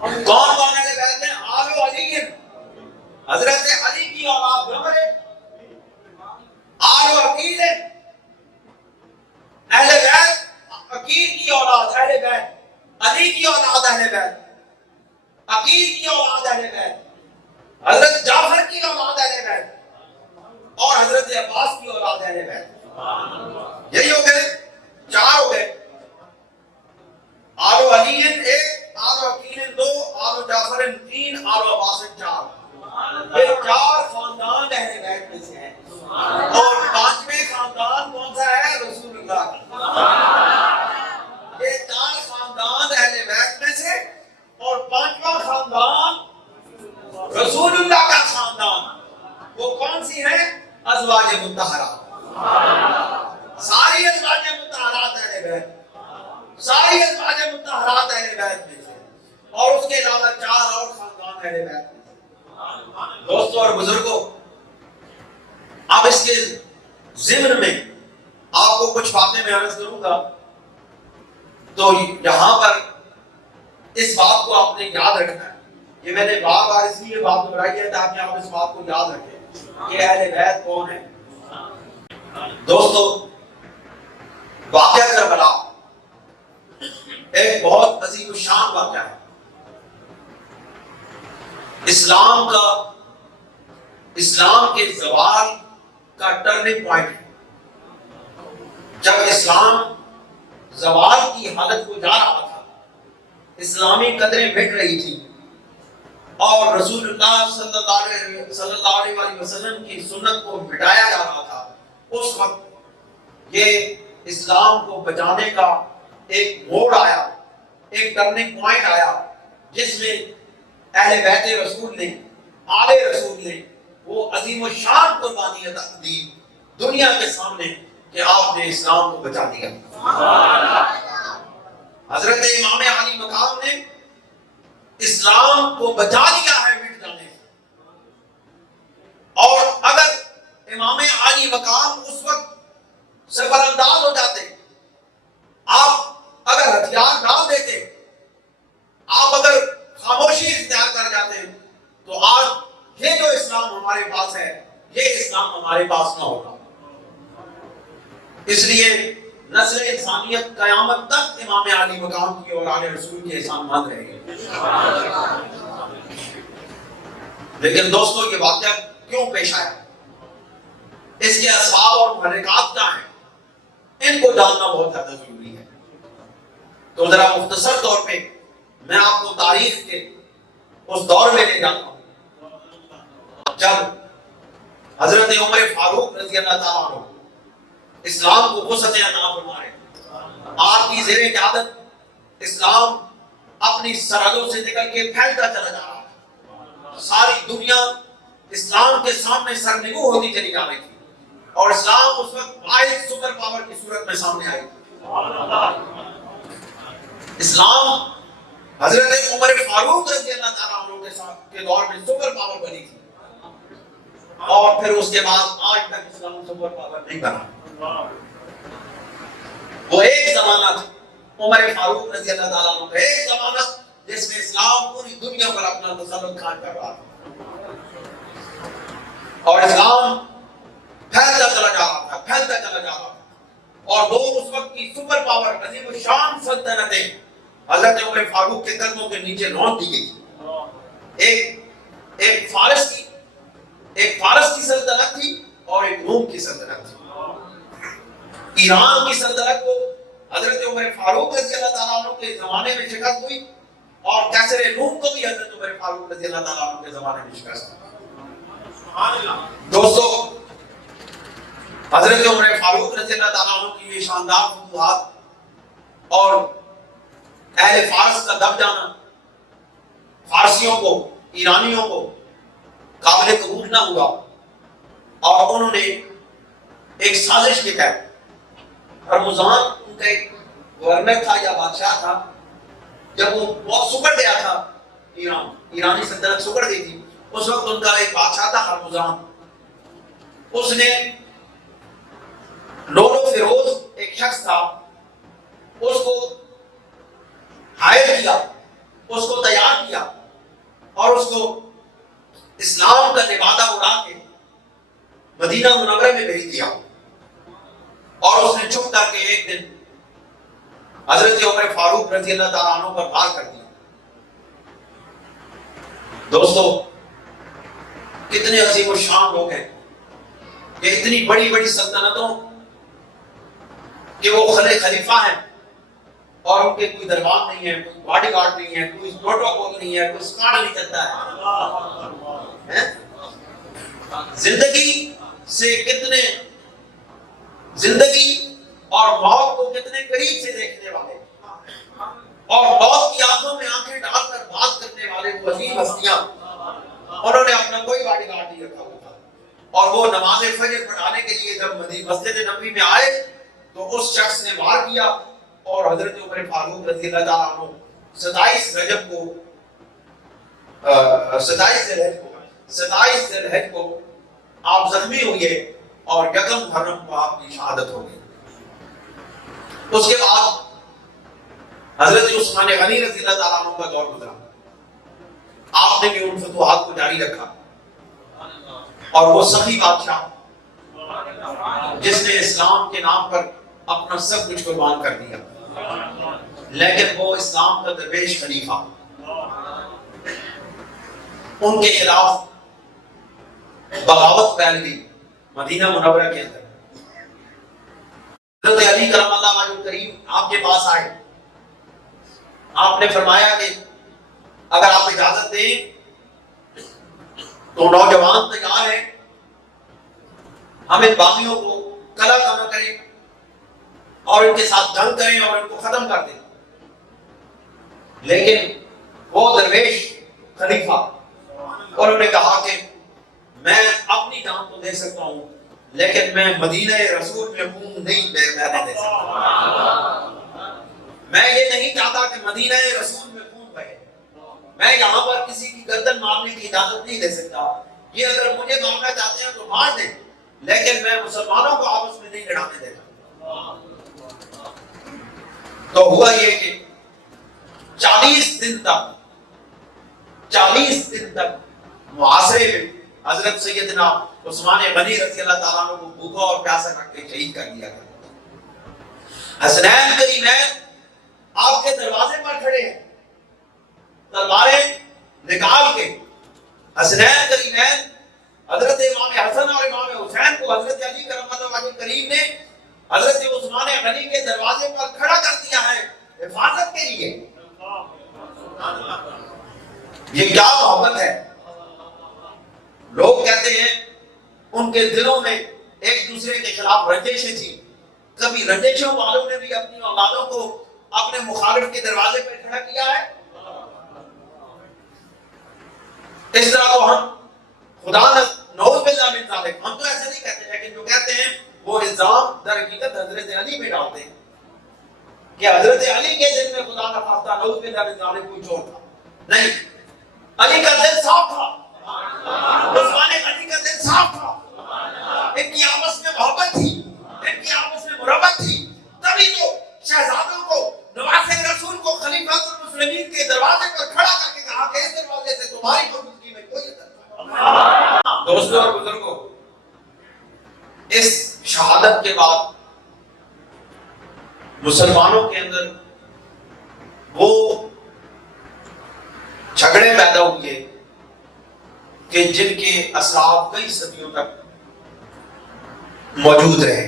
کون کون اہل بیت ہیں؟ آل علی، حضرت علی کی اولاد جعفر، آل عقیل، اہل بیت عقیل کی اولاد اہل بیت، علی کی اولاد اہل بیت، عقیل کی اولاد اہل بیت، حضرت جعفر کی اولاد اہل بیت، اور حضرت عباس کی اولاد اہل بیت. یہی ہو گئے، چار ہو گئے. آل علی ایک، آل عقیل دو، آل جعفر تین، آل عباس چار. یہ چار خاندان اہل بیت میں سے ہیں. اور پانچویں خاندان کون سا ہے؟ رسول اللہ کا. یہ چار خاندان اہل بیت میں سے، اور پانچواں خاندان رسول اللہ کا خاندان. وہ کون سی ہے؟ ازواج مطہرات. ساری ازواج مطہرات اہل بیت، ساری ازواج مطہرات اہل بیت میں سے، اور اس کے علاوہ چار اور خاندان اہل بیت میں سے. دوستوں اور بزرگوں، اب اس کے ضمن میں آپ کو کچھ باتیں میں عرض کروں گا. تو یہاں پر اس بات کو آپ نے یاد رکھنا ہے. یہ میں نے بار بار اس لیے بات دہرائی ہے تاکہ آپ اس بات کو یاد رکھیں کہ اہل بیت کون ہے. دوستو، واقعہ کربلا ایک بہت عظیم الشان واقعہ ہے. اسلام کا، اسلام کے زوال کا ٹرننگ پوائنٹ ہے. جب اسلام زوال کی حالت کو جا رہا تھا، اسلامی قدریں مٹ رہی تھی، اور رسول اللہ صلی اللہ علیہ وسلم کی سنت کو مٹایا جا رہا تھا، اس وقت یہ اسلام کو بچانے کا ایک موڑ آیا، ایک ٹرننگ پوائنٹ آیا، جس میں اہل بیت رسول نے، آل رسول نے وہ عظیم الشان قربانی عطا دی دنیا کے سامنے کہ آپ نے اسلام کو بچا دیا. حضرت امام علی مقام نے اسلام کو بچا لیا ہے مٹ جانے سے. اور اگر امام علی مقام اس وقت سفر انداز ہو جاتے، آپ اگر ہتھیار ڈال دیتے، آپ اگر خاموشی اختیار کر جاتے، تو آج یہ جو اسلام ہمارے پاس ہے، یہ اسلام ہمارے پاس نہ ہوگا. اس لیے نسل انسانیت قیامت تک امام علی مقام کی اور آل رسول کے احسان مند رہے گی. لیکن دوستو، یہ واقعہ کیوں پیش آیا، اس کے اسباب اور محرکات کیا ہیں، ان کو جاننا بہت زیادہ ضروری ہے. تو ذرا مختصر طور پہ میں آپ کو تاریخ کے اس دور میں لے جاتا ہوں جب حضرت عمر فاروق رضی اللہ تعالیٰ عنہ اسلام کو وسعت عطا فرمائے. آپ کی زیر قیادت اسلام اپنی سرحدوں سے نکل کے پھیلتا چلا جا رہا تھا. ساری دنیا اسلام کے سامنے سرنگو ہوتی چلی جا رہی تھی، اور اسلام اس وقت واحد سپر پاور کی صورت میں سامنے آئی تھی. اسلام حضرت عمر فاروق رضی اللہ تعالیٰ عنہ کے دور میں سپر پاور بنی تھی، اور پھر اس کے بعد آج تک اسلام سپر پاور نہیں بنا. زمانہ تھا عمر فاروق رضی اللہ تعالیٰ عنہ کا، ایک زمانہ جس میں اسلام پوری دنیا پر اپنا تسلط قائم کر رہا تھا اور اسلام پھیلتا چلا جا رہا تھا، پھیلتا چلا جا رہا تھا، اور دو اس وقت کی سپر پاور عظیم الشان سلطنتیں حضرت عمر فاروق کے قدموں کے نیچے رونت دی گئی تھی۔ ایک فارس کی سلطنت تھی اور ایک روم کی سلطنت تھی۔ ایران کی سلطنت کو حضرت عمر فاروق رضی اللہ تعالیٰ عنہ کے زمانے میں شکست ہوئی اور کیسر روم کو بھی حضرت عمر فاروق رضی اللہ تعالیٰ عنہ کے زمانے میں شکست ہوئی۔ دوستو، حضرت عمر فاروق رضی اللہ تعالیٰ عنہ کی یہ شاندار فتوحات اور اہل فارس کا دب جانا فارسیوں کو، ایرانیوں کو قابل قبول نہ ہوا اور انہوں نے ایک سازش کے تحت، ہرمزان ان کا ایک گورنر تھا یا بادشاہ تھا، جب وہ بہت سکڑ گیا تھا، ایرانی سلطنت سکڑ گئی تھی، اس وقت ان کا ایک بادشاہ تھا ہرمزان، اس نے لولو فیروز ایک شخص تھا، اس کو ہائر کیا، اس کو تیار کیا اور اس کو اسلام کا لبادہ اڑا کے مدینہ منورہ میں بھیج دیا اور اس نے چھپ کر کے ایک دن حضرت عمر فاروق رضی اللہ تعالیٰ عنہ پر وار کر دیا۔ دوستو، کتنے عظیم الشان لوگ ہیں کہ اتنی بڑی بڑی سلطنتوں کہ وہ خلیفہ ہیں اور ان کے کوئی دربار نہیں ہے، کوئی باڈی گارڈ نہیں ہے، کوئی پروٹوکول نہیں ہے، کوئی اسکواڈ نہیں چلتا ہے۔ زندگی سے کتنے، زندگی اور موت کو کتنے قریب سے دیکھنے والے اور موت کی آنکھوں میں آنکھیں ڈال کر بات کرنے والے وہ عظیم ہستیاں، انہوں نے اپنا کوئی باڈی گارڈ نہیں رکھا ہوا تھا اور وہ نماز فجر پڑھانے کے لیے جب مسجد نبوی میں آئے تو اس شخص نے وار کیا اور حضرت عمر فاروق رضی اللہ تعالیٰ عنہ 27 ذی الحجہ کو آپ زخمی ہوئے اور یکم محرم کو آپ کی شہادت ہو گئی۔ اس کے بعد حضرت عثمان غنی رضی اللہ تعالیٰ عنہ کا دور گزرا، آپ نے بھی ان فتوحات کو جاری رکھا اور وہ سخی بادشاہ جس نے اسلام کے نام پر اپنا سب کچھ قربان کر دیا، لیکن وہ اسلام کا درویش خلیفہ، ان کے خلاف بغاوت پھیل گئی مدینہ منورہ کے اندر۔ حضرت علی کرم اللہ وجہ کریم آپ کے پاس آئے، آپ نے فرمایا کہ اگر آپ اجازت دیں تو نوجوان تیار ہیں، ہم ان باغیوں کو قلع نہ کریں اور ان کے ساتھ جنگ کریں اور ان کو ختم کر دیں، لیکن وہ درویش خلیفہ انہوں نے کہا کہ میں اپنی جان تو دے سکتا ہوں لیکن میں مدینہ رسول میں خون نہیں دے سکتا، میں یہ نہیں چاہتا کہ مدینہ رسول میں خون بہے، میں یہاں پر کسی کی گردن مارنے کی اجازت نہیں دے سکتا، یہ اگر مجھے مارنا چاہتے ہیں تو مار دیں لیکن میں مسلمانوں کو آپس میں نہیں لڑانے دے گا۔ تو ہوا یہ کہ 40 دن تک معاشرے میں حضرت سیدنا عثمان غنی رضی اللہ تعالیٰ عنہ کو بھوکا اور پیاسا رکھ کے شہید کر دیا گیا۔ حسنین کریمین آپ کے دروازے پر کھڑے ہیں، تلواریں نکال کے حسنین کریمین حضرت امام حسن اور امام حسین کو حضرت علی کرم اللہ وجہ کریم نے حضرت عثمان غنی کے دروازے پر کھڑا کر دیا ہے حفاظت کے لیے۔ یہ کیا محبت ہے؟ لوگ کہتے ہیں ان کے دلوں میں ایک دوسرے کے خلاف رنجشیں تھی، کبھی رنجشوں والوں نے بھی اپنی اولادوں کو اپنے مخالف کے دروازے پر کھڑا کیا ہے؟ اس طرح تو ہم خدا نعوذ باللہ من ذالک، ہم تو ایسا نہیں کہتے، لیکن جو کہتے ہیں وہ الزام در حقیقت حضرت علی پہ ڈالتے ہیں کہ حضرت علی کے دل میں خدا کا خاصہ نعوذ باللہ من ذالک کوئی چور تھا، نہیں، علی کا دل صاف تھا، عثمان غنی کا دل صاف تھا، ان کی آپس میں محبت تھی، ان کی آپس میں مربت تھی، تبھی تو شہزادہ مسلمانوں کے اندر وہ جھگڑے پیدا ہوئے کہ جن کے اثرات کئی صدیوں تک موجود رہے۔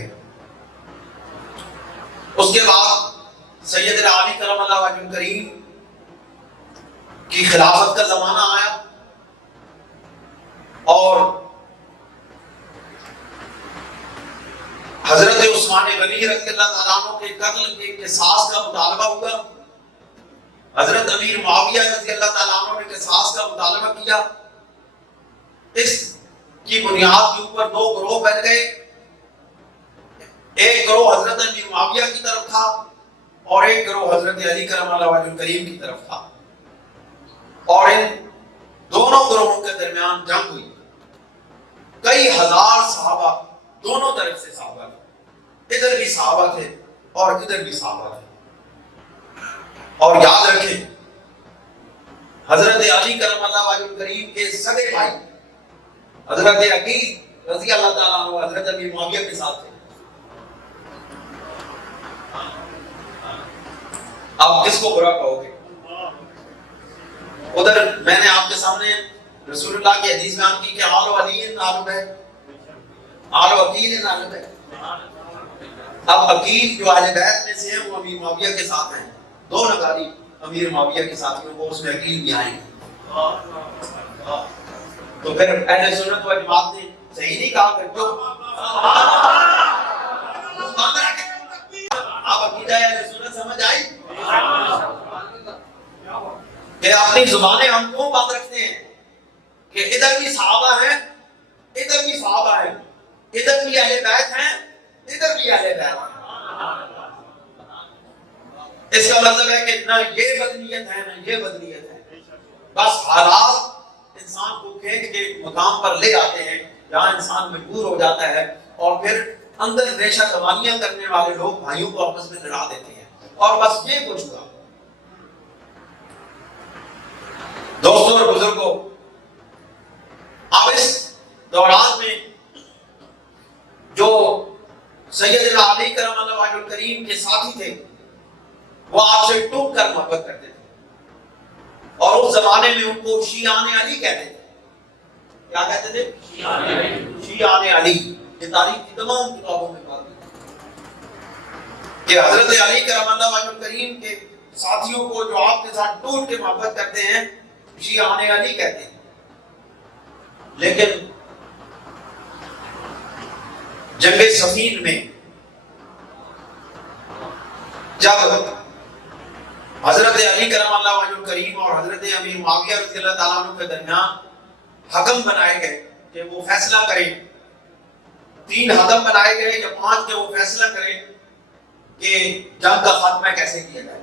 اس کے بعد سیدنا علی کرم اللہ وجہ الکریم کی خلافت کا زمانہ آیا اور حضرت عثمان غنی رضی اللہ تعالیٰ عنہ کے قتل کے قصاص کا مطالبہ ہوا۔ حضرت امیر معاویہ رضی اللہ تعالیٰ عنہ نے قصاص کا مطالبہ کیا۔ اس کی بنیاد کے اوپر دو گروہ بن گئے، ایک گروہ حضرت امیر معاویہ کی طرف تھا اور ایک گروہ حضرت علی کرم اللہ وجہ الکریم کی طرف تھا، اور ان دونوں گروہوں کے درمیان جنگ ہوئی۔ کئی ہزار صحابہ دونوں طرف سے صحابہ تھے، ادھر بھی صحابہ تھے اور ادھر بھی صحابہ تھے۔ اور یاد رکھیں حضرت علی کرم اللہ وجہ الکریم کے سگے بھائی حضرت عقیل رضی اللہ تعالیٰ عنہ حضرت امیر معاویہ کے ساتھ تھے۔ آپ کس کو برا کہو گے؟ ادھر میں نے آپ کے سامنے رسول اللہ کی حدیث بیان کی کہ آل علی نال بیت، آل عقیل نال بیت۔ اب عقیل جو اہل بیت میں سے ہیں وہ امیر معاویہ کے ساتھ ہیں، دو نگاری امیر معاویہ کے ساتھیوں کو اس میں عقیل بھی آئیں گے۔ تو پھر اہل سنت و جماعت نے صحیح نہیں کہا کہ آپ عقیدہ اہل سنت سمجھ آئی کہ اپنی زبانیں ہم کیوں بند رکھتے ہیں کہ ادھر بھی صحابہ ہیں ادھر بھی صحابہ ہیں، ادھر بھی اہل بیت ہیں ادھر بھی اہل بیت ہیں۔ اس کا مطلب ہے کہ نہ یہ بدنیت ہے نہ یہ بدنیت ہے، بس حالات انسان کو کھینچ کے مقام پر لے آتے ہیں جہاں انسان مجبور ہو جاتا ہے، اور پھر اندر ریشہ کمانیاں کرنے والے لوگ بھائیوں کو آپس میں لڑا دیتے ہیں، اور بس یہ کچھ ہوا۔ دوستوں اور بزرگوں، اب اس دوران میں جو سیدنا علی کرم اللہ وجہ الکریم کے ساتھی تھے وہ آپ سے ٹوٹ کر محبت کرتے تھے، اور اس زمانے میں ان کو شیعان علی کہتے تھے۔ کیا کہتے تھے؟ شیعان علی۔ یہ تاریخ کی تمام کتابوں میں بات کہ حضرت علی کرم اللہ وجہ الکریم کے ساتھیوں کو جو آپ کے ساتھ ٹوٹ کے محبت کرتے ہیں شیعان علی کہتے ہیں۔ لیکن جنگ صفین میں جب حضرت علی کرم اللہ وجہ الکریم اور حضرت امیر معاویہ رضی اللہ تعالیٰ عنہ کے درمیان حکم بنائے گئے کہ وہ فیصلہ کریں، 3 حکم بنائے گئے یا 5 کے وہ فیصلہ کریں کہ جنگ کا خاتمہ کیسے کیا جائے،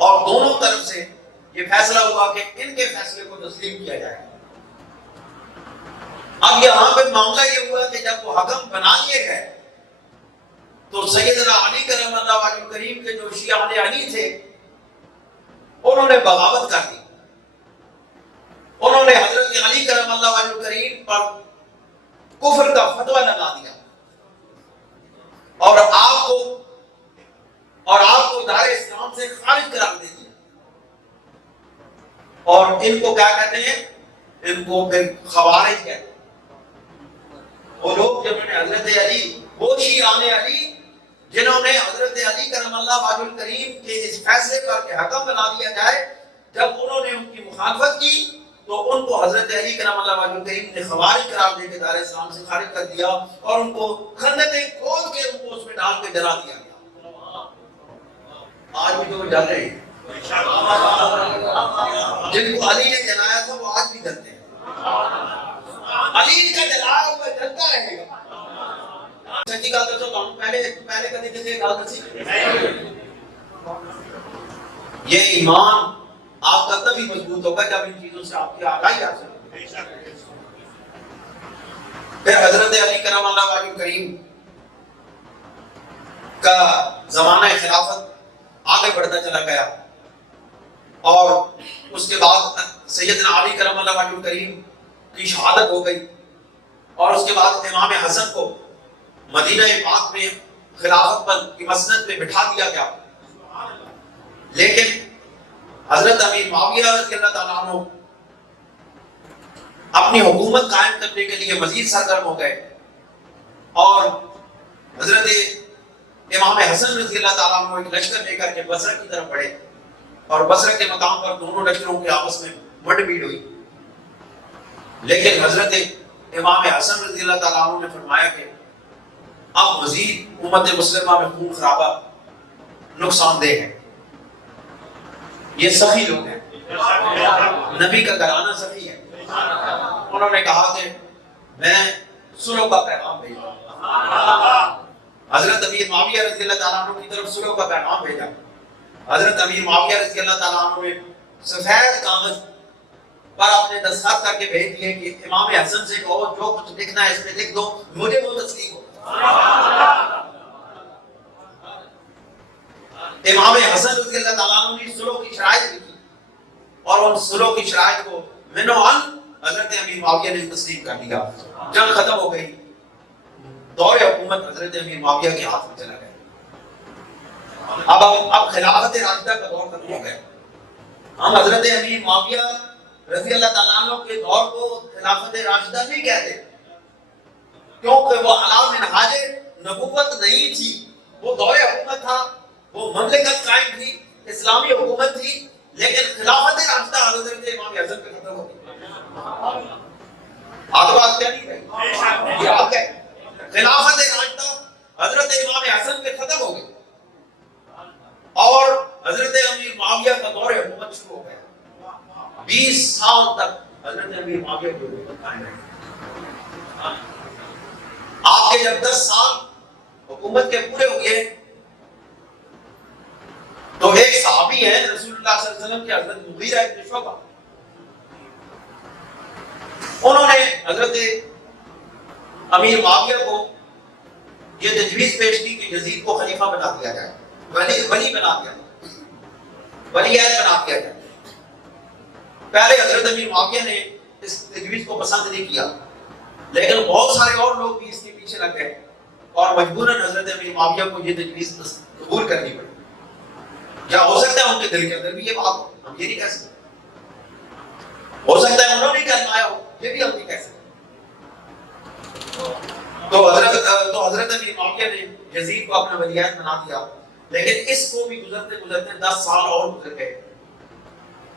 اور دونوں طرف سے یہ فیصلہ ہوا کہ ان کے فیصلے کو تسلیم کیا جائے۔ اب یہاں پہ معاملہ یہ ہوا کہ جب وہ حکم بنا لیے گئے تو سیدنا علی کرم اللہ وجہ الکریم کے جو شیعان علی تھے انہوں نے بغاوت کر دی، انہوں نے حضرت علی کرم اللہ وجہ الکریم پر کفر کا فتویٰ لگا دیا اور آپ کو دار اسلام سے خارج قرار دے دیا۔ اور ان کو کیا کہتے ہیں؟ ان کو پھر خوارج کہتے ہیں۔ وہ لوگ جنہوں نے حضرت علی، وہ شیعان علی جنہوں نے حضرت علی کرم اللہ وجہ الکریم کے اس فیصلے پر کہ حکم بنا دیا جائے، جب انہوں نے ان کی مخالفت کی تو ان کو حضرت علی کرم اللہ وجہ الکریم نے خوارج قرار دے کے دار اسلام سے خارج کر دیا، اور ان کو خندقیں کھود کے ان کو اس میں ڈال کے جلا دیا گیا۔ آج بھی تو جل رہے ہیں، جن کو علی نے جلایا تھا وہ آج بھی جلتے ہیں۔ علی کا جلایا ہوا جلتا رہے گا۔ سچی گل دسو، تم پہلے کدی کسی گل دسی؟ یہ ایمان آپ کا تبھی مضبوط ہوگا جب ان چیزوں سے آپ کی آگاہی حاصل ہوگی۔ پھر حضرت علی کرم اللہ وجہ الکریم کا زمانہ خلافت آگے بڑھتا چلا گیا، اور اس کے بعد سیدنا علی کرم اللہ وجہ الکریم کی شہادت ہو گئی، اور اس کے بعد امام حسن کو مدینہ پاک میں خلافت پر کی مسند پہ بٹھا دیا گیا، لیکن حضرت امیر معاویہ رضی اللہ تعالیٰ عنہ اپنی حکومت قائم کرنے کے لیے مزید سرگرم ہو گئے اور حضرت امام حسن رضی اللہ تعالیٰ عنہ ایک لشکر لے کر کے بصرہ کی طرف بڑھے اور بصرہ کے مقام پر دونوں لشکروں کے آپس میں مڈ بھیڑ ہوئی، لیکن حضرت امام حسن رضی اللہ تعالیٰ عنہ نے فرمایا کہ اب مزید امت مسلمہ میں خون خرابہ نقصان دہ ہے، یہ سخی لوگ ہیں، نبی کا گھرانہ سخی ہے، انہوں نے کہا کہ میں صلح کا پیغام بھیجا، حضرت امیر معاویہ رضی اللہ تعالیٰ عنہ کی طرف صلح کا پیغام بھیجا۔ حضرت امیر معاویہ رضی اللہ تعالیٰ عنہ نے سفید کاغذ پر اپنے دستخط کر کے بھیج دیے کہ امام حسن سے کہو جو کچھ لکھنا ہے اس میں لکھ دو، مجھے وہ تسلیم ہو۔ امام حسن رضی اللہ تعالیٰ عنہ نے صلح کی شرائط لکھی اور ان صلح کی شرائط کو منوعاً حضرت امیر معاویہ نے تسلیم کر دیا، جنگ ختم ہو گئی، دور حکومت حضرت امیر معاویہ کے ہاتھ میں چلا گیا۔ اب خلافت راشدہ کا دور ختم ہو گیا، ہم حضرت امیر معاویہ رضی اللہ تعالیٰ عنہ کے دور کو خلافت راشدہ نہیں کہتے، کیونکہ وہ علی منہاج نبوت نہیں تھی، وہ دور حکومت تھا، وہ مملکت قائم تھی، اسلامی حکومت تھی، لیکن خلافت راشدہ حضرت امام حسن پہ ختم ہو گئی۔ آج بات کیا نہیں رہی، یہ حق ہے، خلافت راشدہ حضرت امام حسن پہ ختم ہو گئی اور حضرت امیر معاویہ کا دور حکومت شروع ہو گیا۔ 20 سال تک حضرت امیر معاویہ کی حکومت قائم رہی۔ آپ کے جب 10 سال حکومت کے پورے ہوئے تو ایک صحابی ہیں رسول اللہ صلی اللہ علیہ وسلم کے، حضرت مغیرہ ابن شعبہ، انہوں نے حضرت امیر معاویہ کو یہ تجویز پیش کی کہ یزید کو خلیفہ بنا دیا جائے، ولی بنا دیا جائے، ولی عہد بنا دیا جائے۔ پہلے حضرت امیر معاویہ نے اس تجویز کو پسند نہیں کیا، لیکن بہت سارے اور لوگ بھی اس کے پیچھے لگ گئے اور مجبوراً حضرت امیر معاویہ کو یہ تجویز قبول کرنی پڑی۔ یا ہو سکتا ہے ان کے دل کے اندر بھی یہ بات ہو، ہم یہ نہیں کہہ سکتے، ہو سکتا ہے انہوں نے کروایا ہو، یہ بھی ہم نہیں کہہ سکتے۔ تو حضرت امیر معاویہ نے یزید کو اپنا ولی عہد بنا دیا، لیکن اس کو بھی گزرتے گزرتے 10 سال اور گزر گئے۔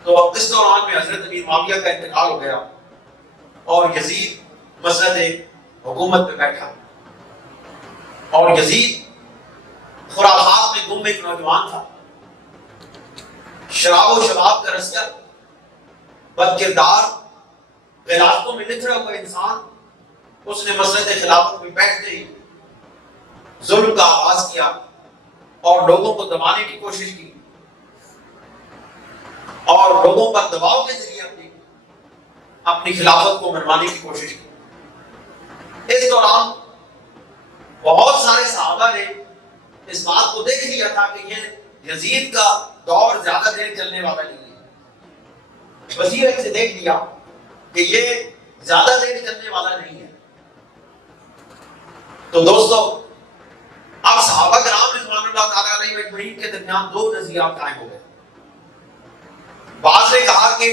تو اس دوران میں حضرت امیر معاویہ کا انتقال ہو گیا اور یزید مسند حکومت پہ بیٹھا، اور یزید خرافات میں گم ایک نوجوان تھا، شراب و شباب کا رسیا، بد کردار، غلاظتوں میں لتڑا ہوا انسان، اس نے مسند خلافت میں بیٹھتے ہی ظلم کا آغاز کیا اور لوگوں کو دبانے کی کوشش کی اور لوگوں پر دباؤ کے ذریعے اپنی خلافت کو منوانے کی کوشش کی۔ اس دوران بہت سارے صحابہ نے اس بات کو دیکھ لیا تھا کہ یہ یزید کا دور زیادہ دیر چلنے والا نہیں ہے، بصیرت سے دیکھ لیا کہ یہ زیادہ دیر چلنے والا نہیں ہے۔ تو دوستو، اب صحابہ کرام رضوان اللہ تعالیٰ علیہ اجمعین کے درمیان دو نظریات قائم ہو گئے۔ بعض نے کہا کہ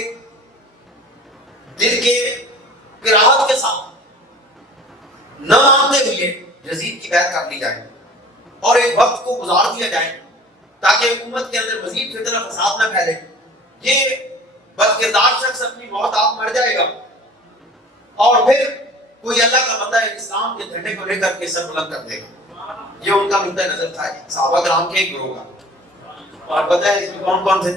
دل کے کراہت کے ساتھ نہ مانتے ہوئے یزید کی بیعت کر لی جائے اور ایک وقت کو گزار دیا جائے تاکہ حکومت کے اندر مزید فتنہ فساد نہ پھیلے، یہ بد کردار شخص اپنی موت آپ مر جائے گا اور پھر کوئی اللہ کا بندہ اسلام کے جھنڈے کو لے کر کے سر بلند کر دے گا۔ یہ ان کا نقطہ نظر تھا صحابہ کرام کے ایک گروہ کا۔ اور پتہ ہے اس میں کون کون تھے؟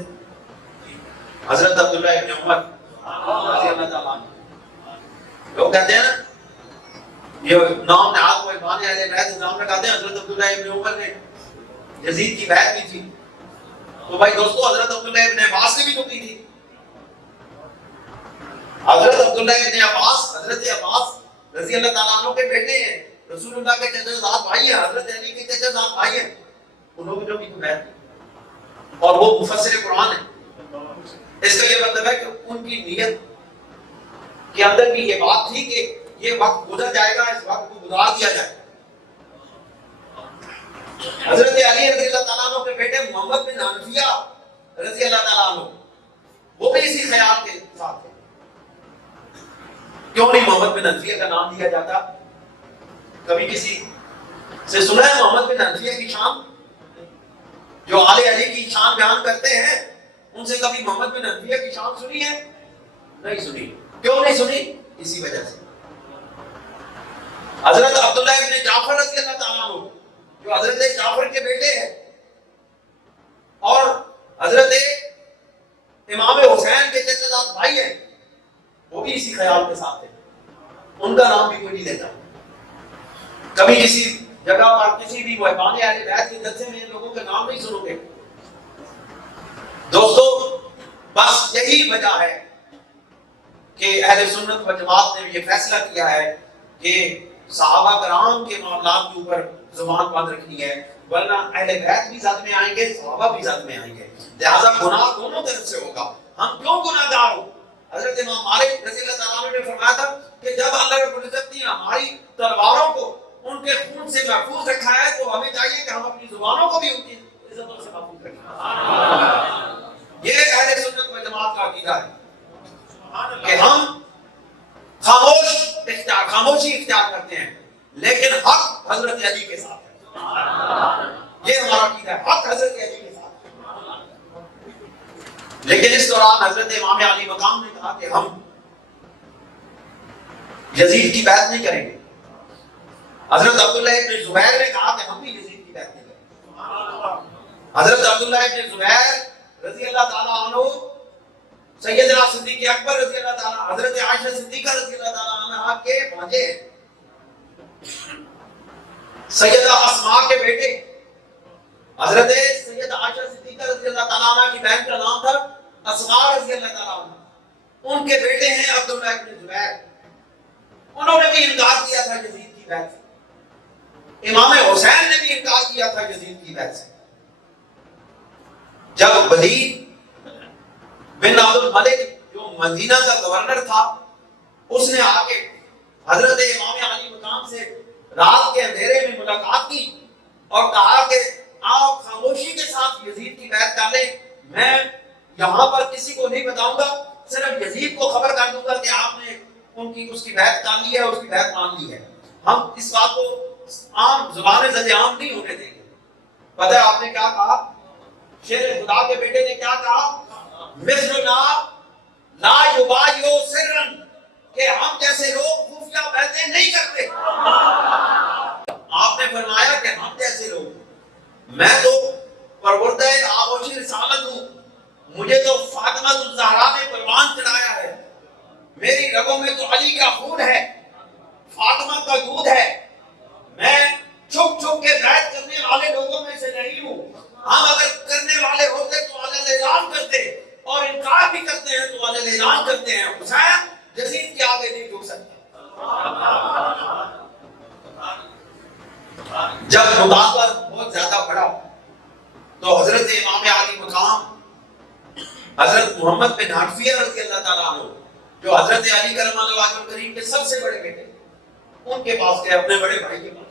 حضرت عبداللہ ابن عمر رضی اللہ تعالیٰ عنہ۔ لوگ کہتے ہیں نا یہ نام نہاد کو امام اہل بیت نام لگاتے ہیں، حضرت عبداللہ ابن عمر نے یزید کی بیعت کی تھی۔ تو بھائی دوستو، حضرت عبداللہ ابن عباس نے بھی تو کی تھی۔ حضرت عبداللہ ابن عباس حضرت عباس رضی اللہ تعالیٰ عنہ کے بیٹے ہیں، رسول اللہ کے چچا زاد بھائی ہیں، حضرت علی کے چچا زاد بھائی ہیں، انہوں نے بھی تو بیعت کی اور وہ مفسر قرآن ہیں۔ اس کا یہ مطلب ہے کہ ان کی نیت کے اندر بھی یہ بات تھی کہ یہ وقت گزر جائے گا، اس وقت کو گزار دیا جائے۔ حضرت علی رضی اللہ تعالیٰ عنہ کے بیٹے محمد بن حنفیہ رضی اللہ تعالیٰ عنہ وہ بھی اسی خیال کے ساتھ تھے. کیوں نہیں محمد بن حنفیہ کا نام دیا جاتا؟ کبھی کسی سے سنا ہے محمد بن حنفیہ کی شان؟ جو آل علی کی شان بیان کرتے ہیں ان سے کبھی محمد بن حنفیہ کی شان سنی ہے؟ نہیں سنی. کیوں نہیں سنی؟ اسی وجہ سے. حضرت عبداللہ ابن جعفر رضی اللہ تعالیٰ عنہ جو حضرت جعفر کے بیٹے ہیں اور حضرت امام حسین کے چچا زاد بھائی ہیں وہ بھی اسی خیال کے ساتھ ہیں. ان کا نام بھی کوئی نہیں لیتا. کبھی کسی جگہ پر کسی بھی مہمان اہل بیت کے جلسے میں ان لوگوں کے نام نہیں سنو گے. دوستو بس یہی وجہ ہے کہ اہل سنت و جماعت نے یہ فیصلہ کیا ہے کہ صحابہ کرام کے معاملات کے اوپر زبان بند رکھنی ہے, ورنہ اہل بیت بھی زد میں آئیں گے, صحابہ بھی زد میں آئیں گے. لہذا گناہ دونوں طرف سے ہوگا. ہم کیوں گناہ گار ہوں؟ حضرت امام مالک رضی اللہ تعالیٰ عنہ نے فرمایا تھا کہ جب اللہ رب العزت نے ہماری تلواروں کو ان کے خون سے محفوظ رکھا ہے تو ہمیں چاہیے کہ ہم اپنی زبانوں کو بھی ان کی عزتوں سے محفوظ رکھیں. یہ اہل سنت و جماعت کا عقیدہ ہے کہ ہم خاموشی اختیار کرتے ہیں لیکن حق حضرت علی کے ساتھ ہے. یہ ہمارا عقیدہ ہے, حق حضرت علی کے ساتھ ہے. لیکن اس دوران حضرت امام علی مقام نے کہا کہ ہم یزید کی بیعت نہیں کریں گے. حضرت عبداللہ ابن زبیر نے کہا کہ ہم بھی یزید کی بیعت نہیں کریں گے. حضرت عبداللہ ابن زبیر رضی اللہ تعالیٰ عنہ سیدنا صدیق اکبر رضی اللہ تعالیٰ, حضرت عائشہ صدیقہ رضی اللہ تعالیٰ عنہ کے بھانجے, سیدہ اسماء کے بیٹے. حضرت سیدہ عائشہ صدیقہ رضی اللہ تعالیٰ عنہ کی بہن کا نام تھا اسماء رضی اللہ تعالیٰ عنہ. ان کے بیٹے ہیں عبداللہ ابن زبیر. انہوں نے بھی انکار کیا تھا یزید کی بیعت سے. امام حسین نے بھی انکار کیا تھا یزید کی بیعت سے. جب ولید بن عبد الملک جو مدینہ کا گورنر تھا اس نے آ کے حضرت امام علی مقام سے رات کے اندھیرے میں ملاقات کی اور کہا کہ آپ خاموشی کے ساتھ یزید کی بیعت کر لیں, میں یہاں پر کسی کو نہیں بتاؤں گا, صرف یزید کو خبر کر دوں گا کہ آپ نے اس کی بیعت کر لی ہے, اس کی بیعت مان لی ہے. ہم اس بات کو عام زبان زد عام نہیں ہونے دیں گے. پتہ ہے آپ نے کیا کہا؟ شیر خدا کے بیٹے نے کیا کہا؟ مثلنا لا یبایع سرا, کہ ہم جیسے لوگ خفیہ بیعتیں نہیں کرتے. آپ نے فرمایا کہ ہم جیسے لوگ, میں تو پروردہ آغوش رسالت ہوں, مجھے تو فاطمہ الزہرا نے قربان چڑھایا ہے, میری رگوں میں تو علی کا خون ہے, فاطمہ کا دودھ ہے. میں چھپ چھپ کے بیعت کرنے والے لوگوں میں سے نہیں ہوں. ہم اگر کرنے والے ہوتے تو علی اعلان کرتے, اور انکار بھی کرتے ہیں تو علی اعلان کرتے ہیں. حسین یزید کے آگے نہیں جھک سکتا. جب مطالبہ بہت زیادہ بڑھا تو حضرت امام علی مقام حضرت محمد بن حنفیہ رضی اللہ تعالیٰ عنہ جو حضرت علی کرم اللہ وجہ الکریم کے سب سے بڑے بیٹے, ان کے پاس گئے, اپنے بڑے بھائی کے پاس.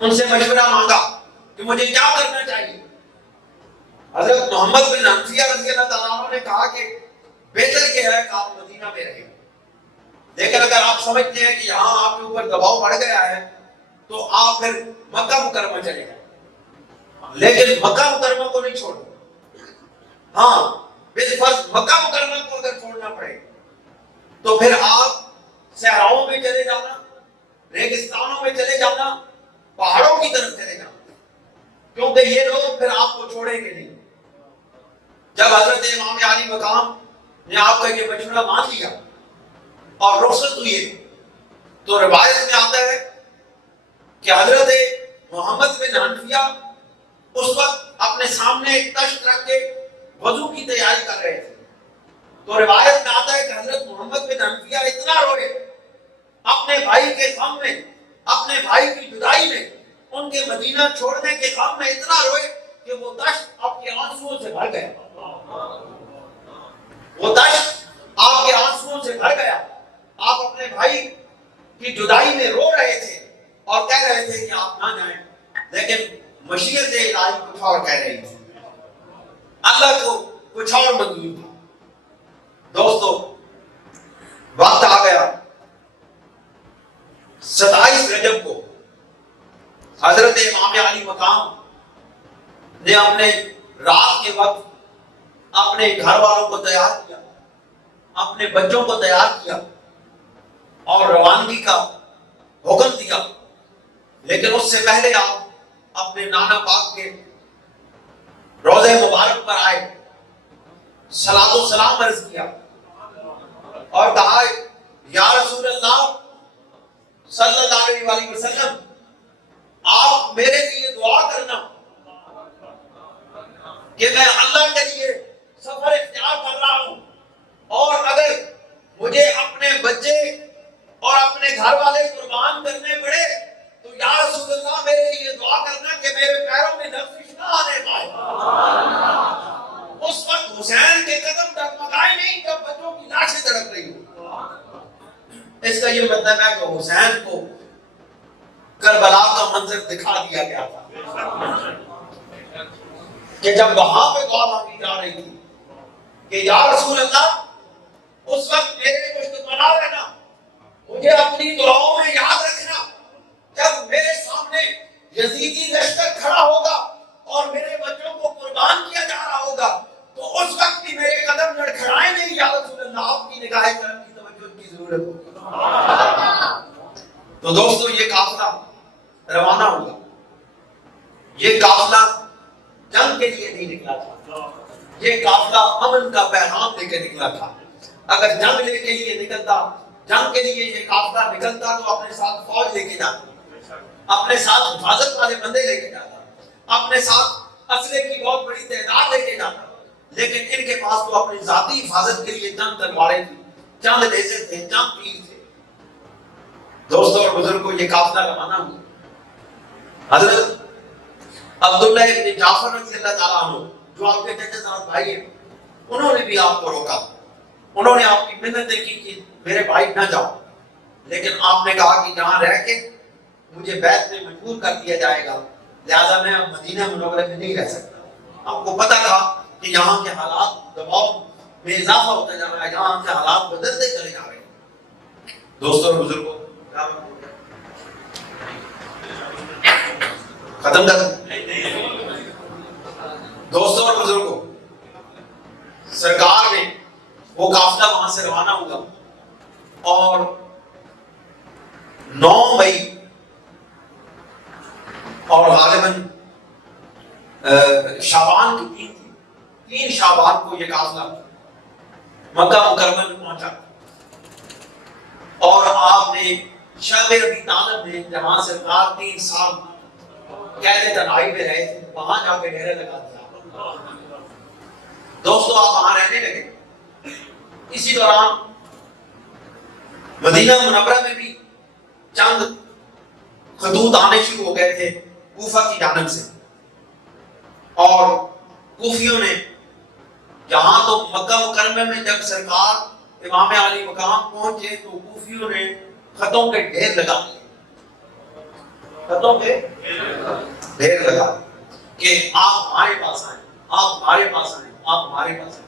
ان سے مشورہ مانگا کہ مجھے کیا کرنا چاہیے. حضرت محمد بن حنفیہ رضی اللہ تعالیٰ عنہ نے کہا کہ بہتر یہ ہے کہ آپ مدینہ میں رہیں, لیکن اگر آپ سمجھتے ہیں کہ یہاں آپ کے اوپر دباؤ بڑھ گیا ہے تو آپ پھر مکہ مکرمہ چلے جائیں, لیکن مکہ مکرمہ کو نہیں چھوڑنا. ہاں بالفرض مکہ مکرمہ کو اگر چھوڑنا پڑے تو پھر آپ صحراؤں میں چلے جانا, ریگستانوں میں چلے جانا, پہاڑوں کی طرف چلے جانا, کیونکہ یہ لوگ پھر آپ کو چھوڑیں گے نہیں. جب حضرت امام علی مقام نے آپ کا یہ مشورہ مان لیا اور رخصت ہوئے تو روایت میں آتا ہے کہ حضرت محمد بن حنفیہ اس وقت اپنے سامنے ایک تشت رکھ کے وضو کی تیاری کر رہے تھے. تو روایت میں آتا ہے کہ حضرت محمد بن حنفیہ اتنا روئے اپنے بھائی کے غم میں, اپنے بھائی کی جدائی میں, ان کے مدینہ چھوڑنے کے غم میں اتنا روئے کہ وہ دشت آپ کے آنسوؤں سے بھر گیا. وہ دشت آپ کے آنسوؤں سے بھر گیا. آپ اپنے بھائی کی جدائی میں رو رہے تھے اور کہہ رہے تھے کہ آپ نہ جائیں. لیکن مشیت الہی کچھ اور کہہ رہی تھی، اللہ کو کچھ اور منظور تھا۔ دوستو وقت آ گیا 27 رجب کو حضرت امام علی مقام نے اپنے رات کے وقت اپنے گھر والوں کو تیار کیا، اپنے بچوں کو تیار کیا اور روانگی کا حکم دیا، لیکن اس سے پہلے آپ اپنے نانا پاک کے روضہ مبارک پر آئے، صلاۃ و سلام عرض کیا اور کہا یا رسول اللہ صلی اللہ علیہ وسلم آپ میرے لیے دعا کرنا کہ میں اللہ کے لیے سفر اختیار کر رہا ہوں، اور اگر مجھے اپنے بچے اور اپنے گھر والے قربان کرنے پڑے تو یا رسول اللہ میرے لیے دعا کرنا کہ میرے پیروں میں لغزش نہ آنے پائے۔ اس وقت حسین کے قدم ڈگمگائے نہیں جب بچوں کی لاشیں تڑپ رہی ہو۔ اس کا یہ مطلب ہے کہ حسین کو کربلا کا منظر دکھا دیا گیا تھا کہ جب وہاں پہ دعا مانگی جا رہی تھی کہ یا رسول اللہ اس وقت میرے مشت بنا رہنا، مجھے اپنی دعاؤں میں یاد رکھنا، جب میرے سامنے یزیدی لشکر کھڑا ہوگا اور میرے بچوں کو قربان کیا جا رہا ہوگا تو اس وقت بھی میرے قدم لڑکھڑائے نہیں، یا رسول اللہ آپ کی نگاہ کرم کی توجہ کی ضرورت ہوگی۔ تو دوستو یہ قافلہ روانہ ہوا، یہ قافلہ جنگ کے لیے نہیں نکلا تھا، یہ قافلہ امن کا پیغام لے کے نکلا تھا۔ اگر جنگ لے کے لیے نکلتا، جنگ کے لیے یہ قافلہ نکلتا تو اپنے ساتھ فوج لے کے جاتا، اپنے ساتھ حفاظت والے بندے لے کے جاتا، اپنے ساتھ اسلحے کی بہت بڑی تعداد لے کے جاتا، لیکن ان کے پاس تو اپنی ذاتی حفاظت کے لیے چند تلواریں تھیں، چند نیزے تھے، چند تیر تھے۔ دوستوں اور بزرگوں یہ قافلہ روانہ ہوا۔ حضرت عبداللہ ابن جعفر رضی اللہ تعالیٰ عنہ جو آپ کے چچا زاد بھائی ہیں، انہوں نے بھی آپ کو روکا، انہوں نے آپ کی منتیں کی کہ میرے بھائی نہ جاؤ، لیکن آپ نے کہا کہ جہاں رہ کے مجھے بیعت میں مجبور کر دیا جائے گا لہذا میں اب مدینہ منورہ میں نہیں رہ سکتا۔ آپ کو پتا تھا کہ یہاں کے حالات دباؤ میں اضافہ ہوتا جا رہا ہے، یہاں کے حالات بدلتے چلے جا رہے ہیں۔ دوستوں اور بزرگوں ختم کر دوستوں اور بزرگوں سرکار نے وہ قافلہ وہاں سے روانہ ہوا اور 9 مئی اور غالباً شعبان کی 3 شعبان کو یہ قافلہ مکہ مکرمہ میں پہنچا اور آپ نے شعب ابی طالب میں جہاں سرکار 3 سال قید تنہائی میں رہے تھے وہاں جا کے ڈیرے لگا دیا۔ دوستو آپ وہاں رہنے لگے۔ اسی دوران مدینہ منورہ میں بھی چند خطوط آنے شروع ہو گئے تھے کوفہ کی جانب سے، اور کوفیوں نے یہاں تو مکہ مکرمہ میں جب سرکار امام علی مقام پہنچے تو کوفیوں نے خطوں کے ڈھیر لگا دیے، خطوں کے ڈھیر لگا کہ آپ ہمارے پاس آئیں، آپ ہمارے پاس آئیں، آپ ہمارے پاس آئیں۔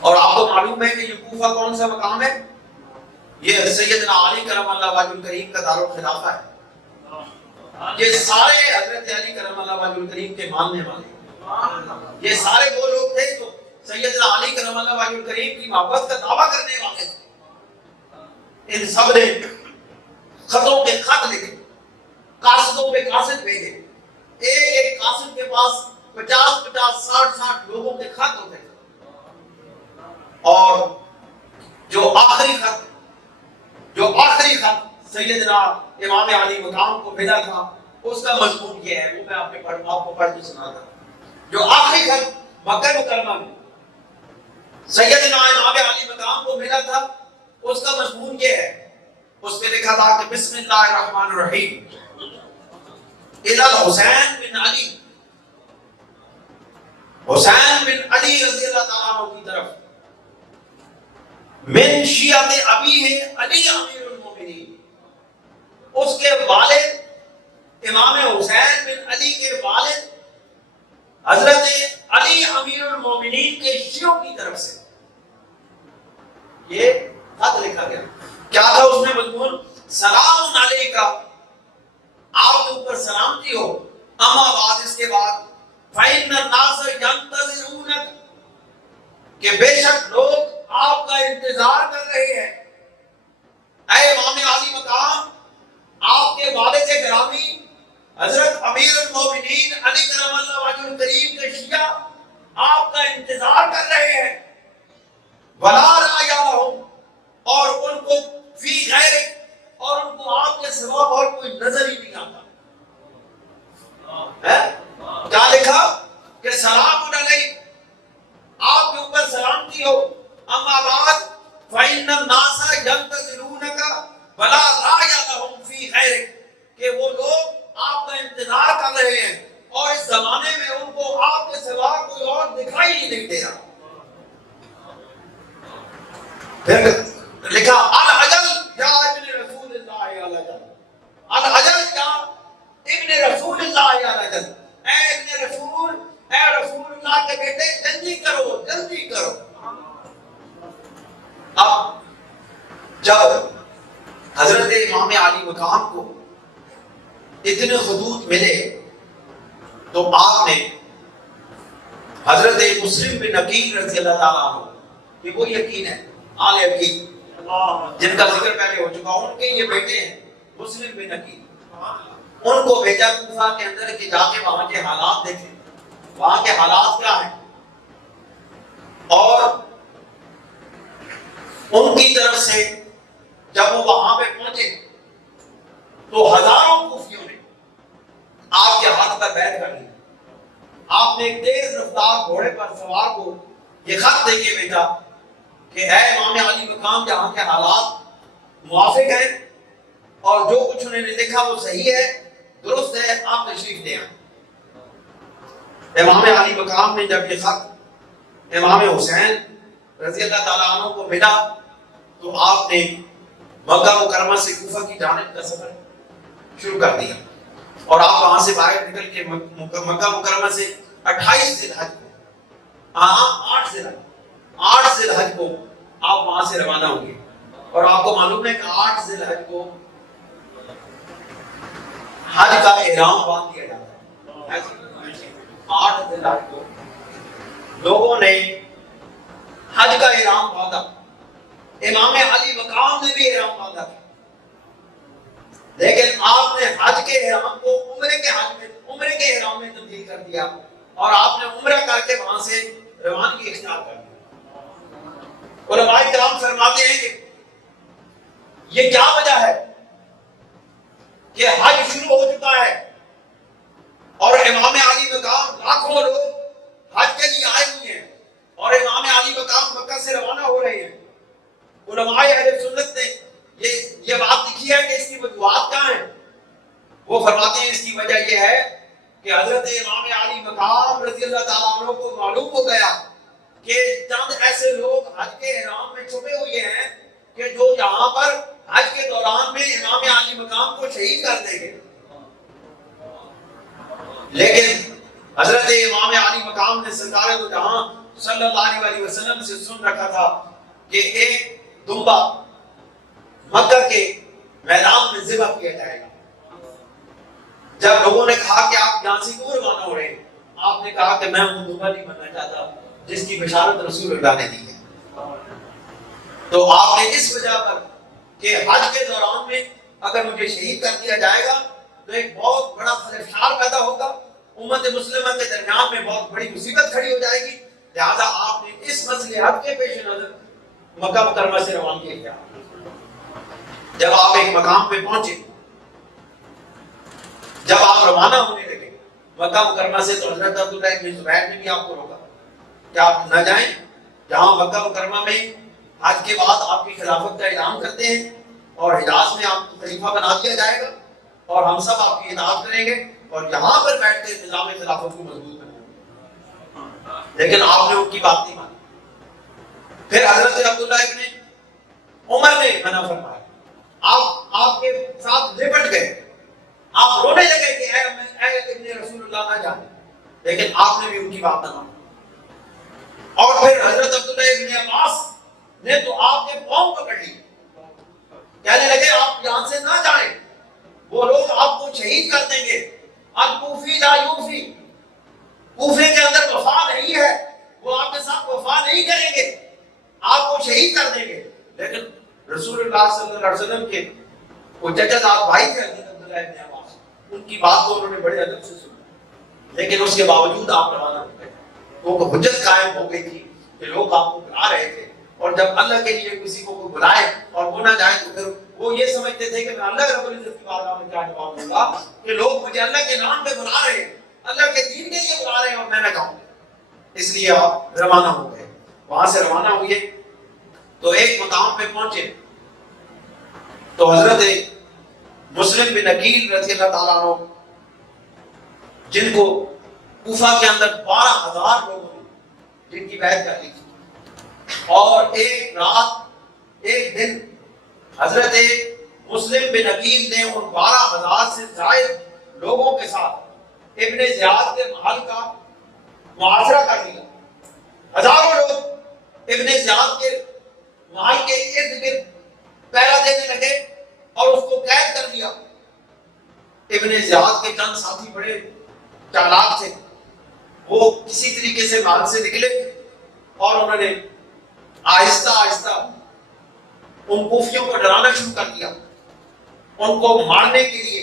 اور آپ کو معلوم ہے کہ یہ کوفہ کون سا مقام ہے؟ یہ سیدنا علی کرم اللہ وجہ الکریم کا دارالخلافہ ہے۔ یہ سارے حضرت علی کرم اللہ وجہ الکریم کے ماننے والے ہیں، یہ سارے وہ لوگ تھے جو سیدنا علی کرم اللہ وجہ الکریم کی محبت کا دعویٰ کرنے والے تھے۔ ان سب نے خطوں کے خط لکھے، قاصدوں پہ قاصد بھیجے، ایک قاصد کے پاس 50 60 لوگوں کے خط ہوتے تھے، اور جو آخری خط سیدنا امام علی مقام کو ملا تھا اس کا مضمون یہ ہے، وہ میں آپ کو پڑھ کے سناتا ہوں۔ جو آخری خط مکہ مکرمہ میں سیدنا امام علی مقام کو ملا تھا اس کا مضمون یہ ہے، اس پہ لکھا تھا کہ بسم اللہ الرحمن الرحیم الی الحسین بن علی، حسین بن علی رضی اللہ تعالیٰ عنہ کی طرف، من شیعت ابی ہے علی امیر المومنین، اس کے والد امام حسین بن علی کے والد حضرت علی امیر المومنین کے شیعوں کی طرف سے یہ خط لکھا گیا. کیا تھا اس میں مضمون؟ سلام علیکہ، آپ کے اوپر سلامتی ہو، اما بعد، اس کے بعد، فإن الناس ينتظرونک، کہ بے شک لوگ آپ کا انتظار کر رہے ہیں. اے امام عالی مقام، آپ کے والد گرامی حضرت امیر المومنین علی کرم اللہ وجہ الکریم کے شیعہ آپ کا انتظار کر رہے ہیں. ولا رأی لہم، اور ان کو فی غیرک، اور ان کو آپ کے سوا اور کوئی نظر ہی نہیں آتا. کیا لکھا کہ سلام علیک، آپ کے اوپر سلامتی ہو، اما بعد فإن الناس ينتظرونک ولا رأی لہم فی غیرک، کہ وہ لوگ آپ کا انتظار کر رہے ہیں اور اس زمانے میں ان کو آپ کے سوا کوئی اور دکھائی ہی نہیں دے رہا. پھر لکھا العجل یا ابن رسول اللہ العجل، العجل یا ابن رسول اللہ العجل، اے ابن رسول، اے رسول اللہ کے بیٹے، جلدی کرو، جلدی کرو. اب جب حضرت امام علی مقام کو اتنے خطوط ملے تو آپ نے حضرت مسلم بن عقیل رضی اللہ تعالیٰ عنہ، یہ وہ یقین ہے آل یقین جن کا ذکر پہلے ہو چکا، ان کے یہ بیٹے ہیں مسلم بن عقیل، ان کو بھیجا کوفہ کے اندر کہ جا کے وہاں کے حالات دیکھیں، وہاں کے حالات کیا ہیں. اور ان کی طرف سے جب وہ وہاں پہ پہنچے تو ہزاروں کوفیوں نے آپ کے ہاتھ پر بیعت کر لی. آپ نے ایک تیز رفتار گھوڑے پر سوار کو یہ خط دے کے بھیجا کہ اے امام علی مقام، جہاں کے حالات موافق ہیں اور جو کچھ انہوں نے لکھا وہ صحیح ہے، درست ہے، آپ تشریف لے آئیں. امام علی مقام نے جب یہ خط امام حسین رضی اللہ تعالیٰ عنہ کو ملا تو آپ نے مکہ مکرمہ سے کوفہ کی جانب کا سفر شروع کر دیا. اور آپ وہاں سے باہر نکل کے مکہ مکرمہ سے 28 ذی الحج کو، 8 ذی الحج کو آپ وہاں سے روانہ ہوں گے. اور آپ کو معلوم ہے کہ 8 ذی الحج کو حج کا احرام باندھ دیا جاتا ہے. 8 ذی الحج کو لوگوں نے حج کا احرام باندھا. امام علی مقام نے بھی احرام باندھا، لیکن آپ نے حج کے احرام کو عمرے کے حج میں، عمرے کے احرام میں تبدیل کر دیا اور آپ نے عمرہ کر کے وہاں سے روانگی اختیار کر دی. علماء کرام فرماتے ہیں کہ یہ کیا وجہ ہے کہ حج شروع ہو چکا ہے اور امام علی مقام لاکھوں لوگ حج کے لیے آئے ہوئے ہیں اور امام علی مقام مکہ سے روانہ ہو رہے ہیں. علماء اہل سنت نے یہ بات لکھی ہے کہ اس کی وجوہات کیا ہیں. وہ فرماتے ہیں اس کی وجہ یہ ہے کہ حضرت امام علی مقام رضی اللہ تعالیٰ عنہ کو معلوم ہو گیا کہ چند ایسے لوگ حج کے احرام میں چھپے ہوئے ہیں کہ جو یہاں پر حج کے دوران میں امام علی مقام کو شہید کر دیں گے. لیکن حضرت امام علی مقام نے سرکار دو جہاں صلی اللہ علیہ وسلم سے سن رکھا تھا کہ ایک دمبا مکہ کے میدان میں ذبح کیا جائے گا. جب لوگوں نے کہا کہ آپ یہاں سے کیوں روانہ ہو رہے ہیں، آپ نے کہا کہ میں وہ دمبا نہیں بننا چاہتا جس کی بشارت رسول اللہ نے دی ہے. تو آپ نے اس وجہ پر کہ حج کے دوران میں اگر مجھے شہید کر دیا جائے گا تو ایک بہت بڑا خلفشار پیدا ہوگا، امت مسلمہ کے درمیان میں بہت بڑی مصیبت کھڑی ہو جائے گی، لہذا آپ نے اس مسئلے حج کے پیش نظر مکہ مکرمہ سے روانگی کیا. جب آپ ایک مقام پہ پہنچے، جب آپ روانہ ہونے لگے مکہ مکرمہ سے، تو حضرت عبداللہ ابن زبیر نے بھی آپ کو روکا کہ آپ نہ جائیں جہاں مکہ مکرمہ میں حج کے بعد آپ کی خلافت کا اعلان کرتے ہیں اور حجاز میں آپ کو خلیفہ بنا دیا جائے گا اور ہم سب آپ کی اطاعت کریں گے اور یہاں پر بیٹھ کے نظام خلافت کو مضبوط کریں گے. لیکن آپ نے ان کی بات نہیں مانی. پھر حضرت عبداللہ ابن عمر نے منع فرمایا، آپ کے ساتھ لپٹ گئے آپ رونے لگے کہ اے ابن رسول اللہ نہ جانے، لیکن آپ نے بھی ان کی بات نہ مانی۔ اور پھر حضرت عبداللہ ابن عباس نے تو آپ کے پاؤں پکڑ لی، کہنے لگے آپ یہاں سے نہ جائیں، وہ لوگ آپ کو شہید کر دیں گے۔ الکوفی لا یوفی، کوفے کے اندر وفا نہیں ہے، وہ آپ کے ساتھ وفا نہیں کریں گے، آپ کو شہید کر دیں گے۔ لیکن رسول اللہ صلی اللہ علیہ وسلم کے وہ چچا صاحب بھائی تھے حضرت عبداللہ ابن عباس، ان کی بات کو انہوں نے بڑے ادب سے سنا، لیکن اس کے باوجود آپ روانہ ہو گئے۔ وہ حجت قائم ہو گئی تھی کہ لوگ آپ کو بلا رہے تھے، اور جب اللہ کے لیے کسی کو کوئی بلائے اور وہ نہ جائے تو پھر وہ یہ سمجھتے تھے کہ میں اللہ رب العزت کی بارگاہ میں کیا جواب دوں گا کہ لوگ مجھے اللہ کے نام پہ بلا رہے ہیں، اللہ کے دین کے لیے بلا رہے ہیں اور میں نہ کہوں۔ اس لیے آپ روانہ ہو گئے۔ وہاں سے روانہ ہوئے تو ایک مقام پہ پہنچے تو حضرت مسلم بن عقیل رضی اللہ تعالیٰ عنہ، جن کو کوفہ کے اندر 12,000 لوگوں نے جن کی بیعت کر لی تھی، اور ایک رات ایک دن حضرت مسلم بن عقیل نے ان 12,000 سے زائد لوگوں کے ساتھ ابن زیاد کے محل کا محاصرہ کر لیا۔ ہزاروں لوگ ابن زیاد کے محل کے ارد گرد پہرا دینے لگے اور اس کو قید کر دیا۔ ابن زیاد کے چند ساتھی بڑے چالاک تھے، وہ کسی طریقے سے محل سے نکلے اور انہوں نے آہستہ آہستہ ان کوفیوں کو ڈرانا شروع کر دیا، ان کو مارنے کے لیے،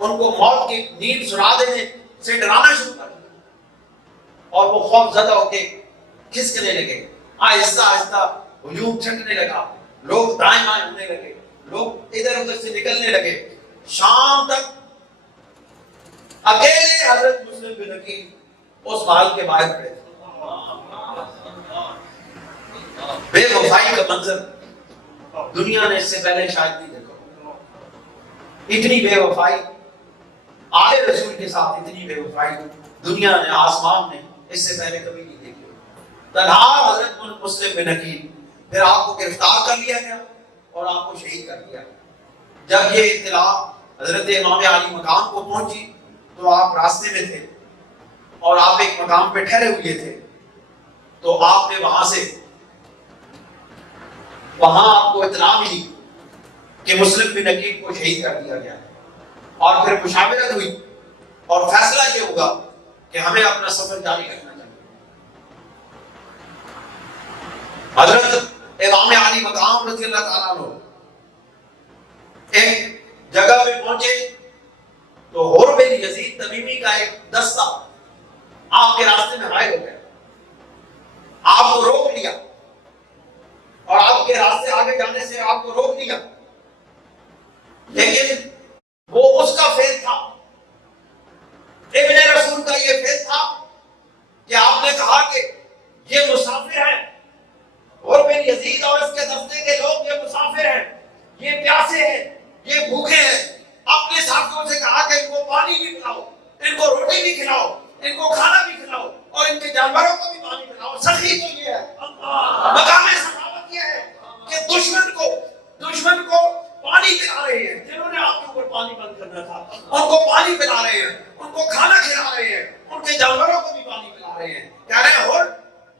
ان کو موت کی نیند سنا دینے سے ڈرانا شروع کر دیا، اور وہ خوف زدہ ہو کے کھسکنے لگے۔ آہستہ آہستہ ہجوم چھٹنے لگا، لوگ دائیں بائیں ہونے لگے، لوگ ادھر ادھر سے نکلنے لگے۔ شام تک اکیلے حضرت مسلم بن عقیل اس محل کے باہر کھڑے تھے۔ بے وفائی کا منظر دنیا نے اس سے پہلے شاید نہیں دیکھا، اتنی بے وفائی آل رسول کے ساتھ، اتنی بے وفائی دنیا نے، آسمان نے اس سے پہلے کبھی نہیں دیکھی۔ تنہا حضرت مسلم بن عقیل، پھر آپ کو گرفتار کر لیا گیا اور آپ کو شہید کر دیا۔ جب یہ اطلاع حضرت امام علی مقام کو پہنچی تو آپ راستے میں تھے اور آپ ایک مقام پہ ٹھہرے ہوئے تھے، تو آپ نے وہاں آپ کو اطلاع ملی کہ مسلم بن عقیل کو شہید کر دیا گیا، اور پھر مشاورت ہوئی اور فیصلہ یہ ہوگا کہ ہمیں اپنا سفر جاری رکھنا چاہیے۔ حضرت امام علی مقام رضی اللہ تعالیٰ عنہ ایک جگہ پہ پہنچے تو حر بن یزید تمیمی کا ایک دستہ آپ کے راستے میں حائل ہو گیا، آپ کو روک لیا اور آپ کے راستے آگے جانے سے آپ کو روک دیا، لیکن وہ اس کا فیض تھا، ابن رسول کا یہ فیض تھا کہ آپ نے کہا کہ یہ مسافر ہیں، اور بن یزید اور اس کے دستے کے لوگ یہ مسافر ہیں، یہ پیاسے ہیں، یہ بھوکے ہیں۔ اپنے ساتھیوں سے کہا کہ ان کو پانی بھی پلاؤ، ان کو روٹی بھی کھلاؤ، ان کو کھانا بھی کھلاؤ، اور ان کے جانوروں کو بھی پانی پلاؤ۔ سخی تو یہ ہے، مقام سخاوت یہ ہے کہ دشمن کو پانی پلا رہے ہیں، جنہوں نے آپ کے اوپر پانی بند کرنا تھا ان کو پانی پلا رہے ہیں، ان کو کھانا کھلا رہے ہیں، ان کے جانوروں کو بھی پانی پلا رہے ہیں۔ کہہ رہے ہیں اور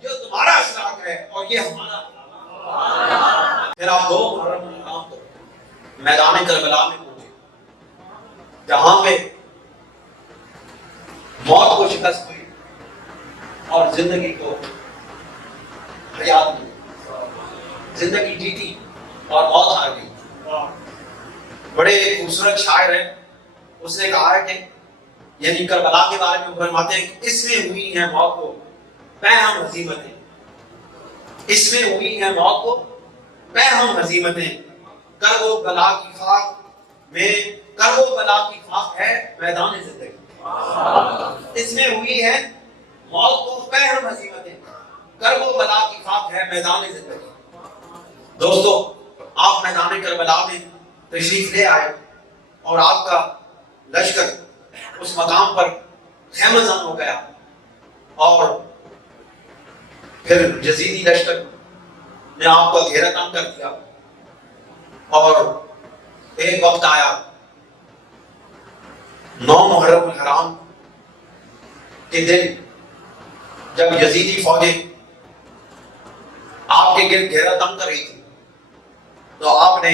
یہ تمہارا اخلاق ہے اور یہ ہمارا اخلاق۔ پھر آپ 2 محرم الحرام کو میدان کربلا میں پہنچے، جہاں پہ موت کو شکست ہوئی اور زندگی کو حیات ملی، زندگی جیتی اور موت ہار گئی۔ بڑے خوبصورت شاعر ہیں، اس نے کہا ہے کہ یعنی کربلا کے بارے میں فرماتے ہیں کہ اس میں ہوئی ہیں موت کو پہم ہزیمتیں، اس میں ہوئی ہیں موت کو پہم ہزیمتیں، کرب و بلا کی خاک میں، کرب و بلا کی خاک ہے میدان زندگی۔ اس میں ہوئی ہے موت کو پہم ہزیمتیں، کرب و بلا کی خاک ہے میدان زندگی۔ دوستو، آپ میدان کربلا میں تشریف لے آئے اور آپ کا لشکر اس مقام پر خیمہ زن ہو گیا، اور پھر یزیدی لشکر نے آپ کا گھیرا تنگ کر دیا، اور ایک وقت آیا 9 محرم الحرام کے دن جب یزیدی فوجیں آپ کے گرد گھیرا تنگ کر رہی تھی تو آپ نے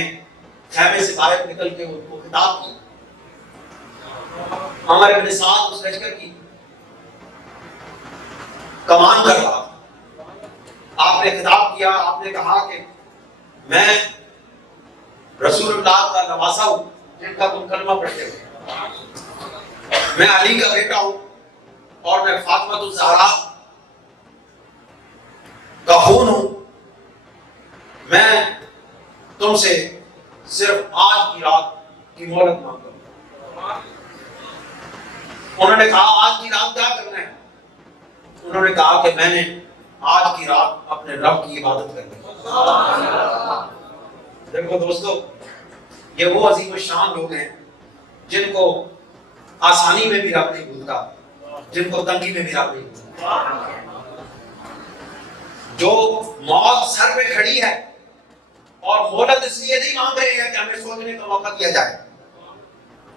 خیمے سے باہر نکل کے ان کو خطاب کیا. عمر ابن سعد اس لشکر کی کمان کر رہا تھا. آپ نے خطاب کیا, آپ نے کہا کہ میں رسول اللہ کا نواسا ہوں جن کا تم کلمہ پڑھتے ہو, میں علی کا بیٹا ہوں اور میں فاطمہ الزہرا کا خون ہوں. میں تم سے صرف آج کی رات کی مہلت مانگتا ہوں. انہوں نے کہا آج کی رات کیا کرنا ہے؟ انہوں نے کہا کہ میں نے آج کی رات اپنے رب کی عبادت کرنی ہے. دیکھو دوستو, یہ وہ عظیم الشان لوگ ہیں جن کو آسانی میں بھی رب نہیں بھولتا, جن کو تنگی میں بھی رب نہیں بھولتا, جو موت سر پہ کھڑی ہے اور مہلت اس لیے نہیں مانگ رہے ہیں کہ ہمیں سوچنے کا موقع دیا جائے,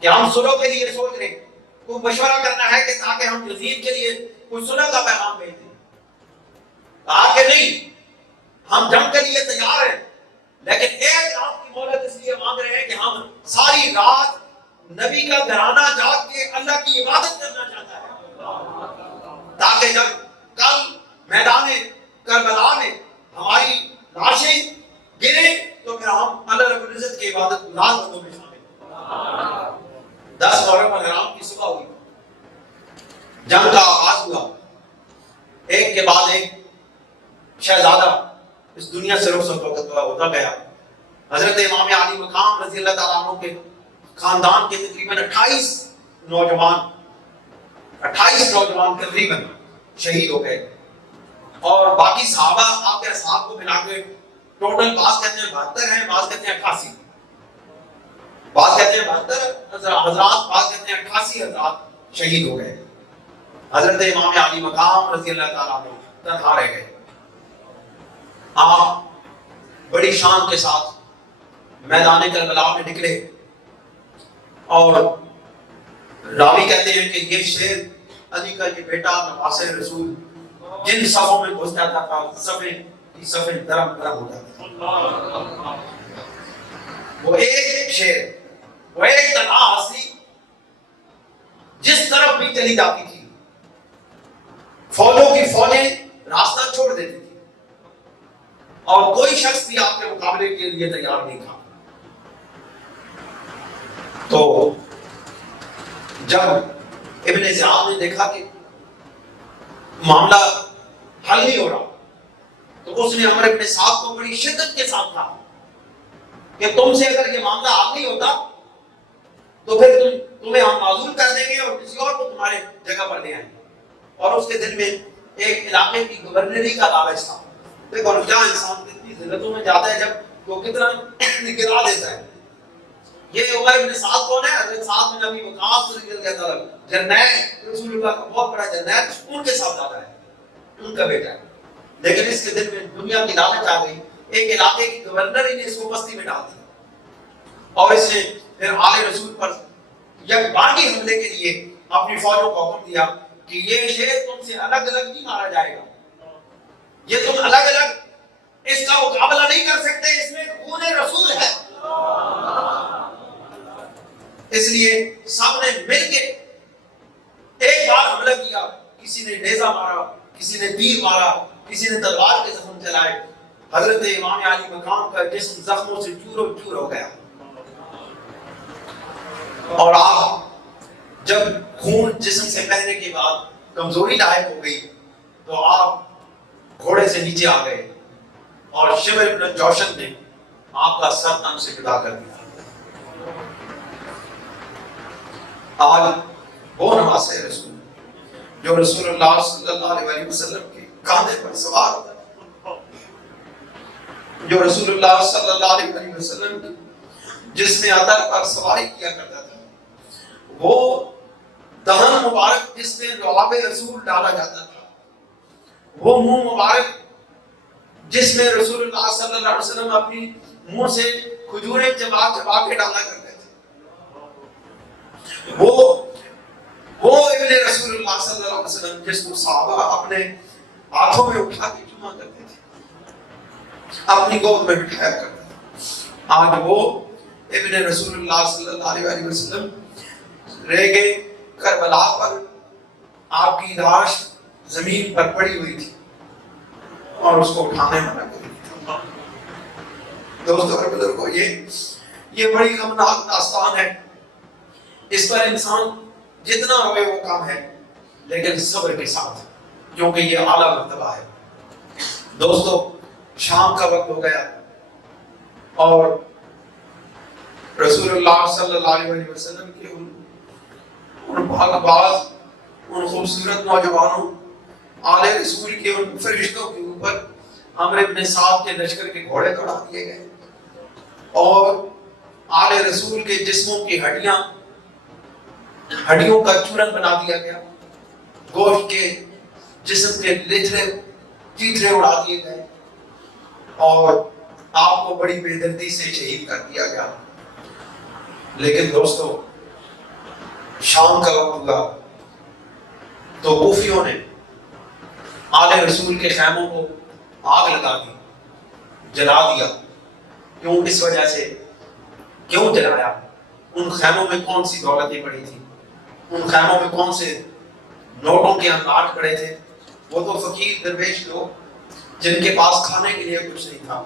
کہ ہم سلو کے لیے سوچ رہے ہیں, کوئی مشورہ کرنا ہے کہ تاکہ ہم یزید کے لیے کوئی سلح کا پیغام بھیج دیں. کہا کہ نہیں, ہم جنگ کے لیے تیار ہیں, لیکن ایک رات کی مہلت اس لیے مانگ رہے ہیں کہ ہم ساری رات نبی کا گھرانہ جاگ کے اللہ کی عبادت کرنا چاہتا ہے, تاکہ جب کل میدان کربلا میں ہماری لاشیں گرے تو پھر ہم اللہ رب العزت کی عبادت گزار لوگوں میں شامل ہیں. 10 محرم الحرام کی صبح ہوئی, جنگ کا آغاز ہوا, ایک کے بعد ایک شہزادہ اس دنیا سے رخصت ہوتا گیا. حضرت امام علی مقام رضی اللہ تعالیٰ عنہ کے خاندان کے تقریباً 28 نوجوان تقریباً شہید ہو گئے, اور باقی صحابہ آپ کے اصحاب کو ملا کے ٹوٹل بعض کہتے ہیں 72 ہیں, بعض کہتے ہیں 88, بعض کہتے ہیں 72 حضرات, بعض کہتے ہیں 88 حضرات شہید ہو گئے. حضرت امام علی مقام رضی اللہ تعالیٰ عنہ تنہا رہ گئے. آپ بڑی شان کے ساتھ میدان کربلا میں نکلے, اور راوی کہتے ہیں کہ یہ شیر علی کا یہ بیٹا نواس رسول جن صفوں میں گھس جاتا تھا صفیں درم درم ہو جاتی تھی. وہ ایک شیر, وہ ایک تنہا ہستی جس طرف بھی چلی جاتی تھی فوجوں کی فوجیں راستہ چھوڑ دیتی تھی, اور کوئی شخص بھی آپ کے مقابلے کے لیے تیار نہیں تھا. تو جب ابن زیاد نے دیکھا کہ معاملہ حل نہیں ہو رہا, تو اس نے عمر ابن سعد کو بڑی شدت کے ساتھ کہا کہ تم سے اگر یہ معاملہ حل نہیں ہوتا تو پھر تمہیں ہم معزول کر دیں گے اور کسی اور کو تمہارے جگہ پر لے آئیں گے. اور اس کے دل میں ایک علاقے کی گورنری کا لالچ تھا. دیکھو کیا انسان کتنی ذلتوں میں جاتا ہے جب وہ کتنا گرا دیتا ہے. یہ عمر ابن سعد کون ہے؟ حضرت سعد بن ابی وقاص رضی اللہ عنہ, جرنیل رسول اللہ کا بہت بڑا جرنیل, ان کے ساتھ آتا ہے, ان کا بیٹا ہے. لیکن اس کے دل میں دنیا کی لالچ آ گئی, ایک علاقے کی گورنر نے اس کو بستی میں ڈال دیا, اور اس نے پھر آل رسول پر یکبارگی حملے کے لیے اپنی فوجوں کو حکم دیا کہ یہ شیر تم سے الگ الگ نہیں مارا جائے گا, یہ تم الگ الگ اس کا مقابلہ نہیں کر سکتے, اس میں خون رسول ہے. اس لیے سب نے مل کے ایک بار حملہ کیا, کسی نے نیزہ مارا, کسی نے تیر مارا, کسی نے تلوار کے زخم چلائے. حضرت امام علی مقام کا جسم زخموں سے چور و چور ہو گیا, اور آپ جب خون جسم سے بہنے کے بعد کمزوری لاحق ہو گئی تو آپ گھوڑے سے نیچے آ گئے, اور شمر بن جوشن نے آپ کا سر تن سے جدا کر دیا. آج وہ نواس رسول جو رسول اللہ صلی اللہ علیہ وسلم کے کاندھے پر سوار ہوتا ہے, جو رسول اللہ صلی اللہ علیہ وسلم کی جس میں عطر پر سواری کیا کرتا تھا, وہ دہن مبارک جس میں لعاب رسول ڈالا جاتا تھا, وہ منہ مبارک جس میں رسول اللہ صلی اللہ علیہ وسلم اپنی منہ سے کھجوریں چبا چبا کے ڈالا کرتے تھے, وہ وہ ابن رسول اللہ صلی اللہ علیہ وسلم جس کو صحابہ اپنے ہاتھوں میں اٹھا کے چوما کرتے تھے، اپنی گود میں بٹھایا کرتے تھے، آج وہ ابن رسول اللہ صلی اللہ علیہ وسلم رہ گئے کربلا پر، آپ کی لاش زمین پر پڑی ہوئی تھی اور اس کو اٹھانے منع کر دیا۔ دوستو اور بزرگوں، یہ بڑی غمناک داستان ہے، اس پر انسان جتنا روے وہ کم ہے، لیکن صبر کے ساتھ، کیونکہ یہ اعلیٰ مرتبہ ہے۔ دوستو شام کا وقت ہو گیا اور رسول اللہ صلی اللہ علیہ وسلم کے ان باز ان خوبصورت نوجوانوں آل رسول کے ان فرشتوں کے اوپر عمرو بن سعد کے لشکر کے گھوڑے دوڑا دیے گئے اور آل رسول کے جسموں کی ہڈیوں کا چورن بنا دیا گیا، گوشت کے جسم کے چیتھڑے اڑا دیے گئے اور آپ کو بڑی بے دردی سے شہید کر دیا گیا۔ لیکن دوستو شام کا وقت ہوا تو کوفیوں نے آل رسول کے خیموں کو آگ لگا دی، جلا دیا۔ کیوں؟ اس وجہ سے کیوں جلایا؟ ان خیموں میں کون سی دولتیں پڑی تھی، ان خیموں میں کون سے نوٹوں کے انبار پڑے تھے؟ وہ تو فقیر درویش لوگ جن کے پاس کھانے کے لیے کچھ نہیں تھا،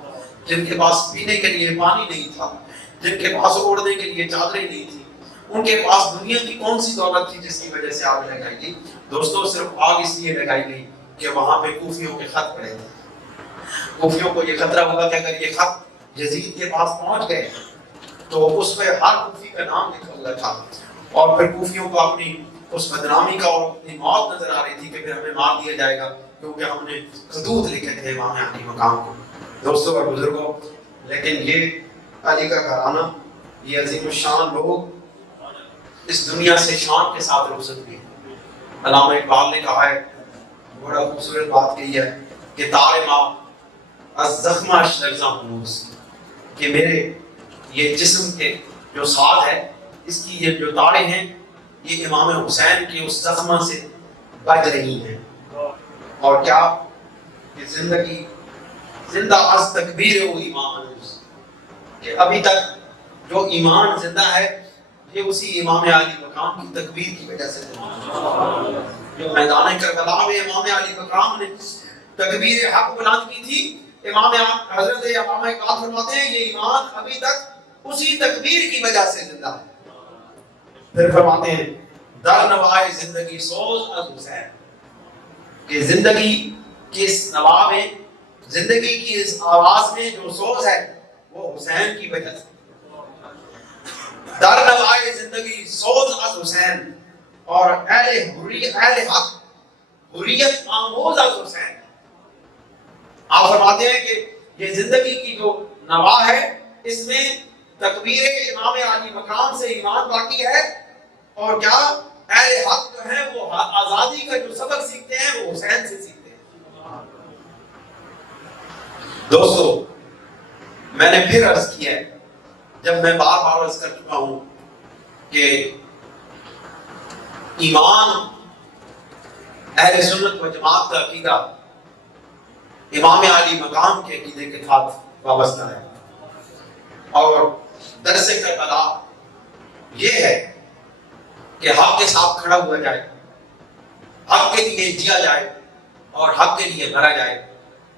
جن کے پاس پینے کے لیے پانی نہیں تھا، جن کے پاس اوڑھنے کے لیے چادریں نہیں تھی، ان کے پاس دنیا کی کون سی دولت تھی جس کی وجہ سے آگ لگائی گئی؟ دوستو صرف آگ اس لیے لگائی گئی کہ وہاں پہ کوفیوں کے خط پڑے تھے۔ کوفیوں کو یہ خطرہ ہوا کہ اگر یہ خط یزید کے پاس پہنچ گئے تو اس پہ ہر کوفی کا نام لکھا ہوا تھا اور پھر کوفیوں کو اپنی اس بدنامی کا اور اپنی موت نظر آ رہی تھی کہ پھر ہمیں مار دیا جائے گا، کیونکہ ہم نے خطوط لکھے تھے امام علی مقام کو۔ دوستو اور بزرگوں، لیکن یہ علی کا گھرانہ، یہ عظیم الشان لوگ اس دنیا سے شان کے ساتھ رخصت ہوئے۔ علامہ اقبال نے کہا ہے، بڑا خوبصورت بات کہی ہے کہ تار ماں از زخم اشرزاں ہنوز، کہ میرے یہ جسم کے جو ساتھ ہے، اس کی یہ جو تاریں ہیں، یہ امام حسین کے اس زخمہ سے بج رہی ہیں۔ اور کیا کہ زندگی زندہ از تکبیر و ایمان ہنوز، کہ ابھی تک جو ایمان زندہ ہے یہ اسی امام علی مقام کی تکبیر کی وجہ سے ہے۔ جو میدان کربلا میں امام علی مقام نے تکبیر حق بلند کی تھی، امام حضرت امام اقبال فرماتے ہیں یہ ایمان ابھی تک اسی تکبیر کی وجہ سے زندہ ہے۔ پھر فرماتے ہیں در نوائے زندگی سوز از حسین، کہ زندگی کی اس نوا میں، زندگی کی اس آواز میں جو سوز ہے وہ حسین کی وجہ سے۔ در نوائے زندگی سوز از حسین، اور اہل حق حریت آموز از حسین۔ آپ فرماتے ہیں کہ یہ زندگی کی جو نوا ہے، اس میں تکبیر امام علی مقام سے ایمان باقی ہے، اور کیا اہل حق جو ہیں وہ آزادی کا جو سبق سیکھتے ہیں وہ حسین سے سیکھتے ہیں۔ دوستو میں نے پھر عرض کیا ہے، جب میں بار بار عرض کر چکا ہوں کہ ایمان اہل سنت و جماعت کا عقیدہ امام علی مقام کے عقیدے کے ساتھ وابستہ ہے، اور درس کربلا یہ ہے کہ حق کے ساتھ کھڑا ہوا جائے، حق کے لیے جیا جائے اور حق کے لیے مرا جائے۔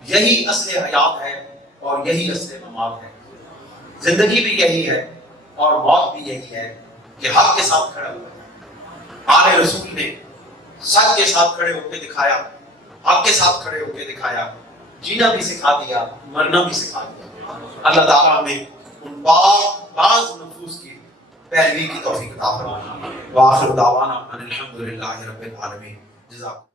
یہی اصل حیات ہے اور یہی اصل ممات ہے۔ زندگی بھی یہی ہے اور موت بھی یہی ہے کہ حق کے ساتھ کھڑا ہوا ہے۔ آل رسول نے سچ کے ساتھ کھڑے ہو کے دکھایا، حق کے ساتھ کھڑے ہو کے دکھایا، جینا بھی سکھا دیا، مرنا بھی سکھا دیا۔ اللہ تعالیٰ ہمیں ان بعض نفوس کی پیروی کی توفیق عطا فرمائے۔ وآخر دعوانا ان الحمد للہ رب العالمین۔ جزاک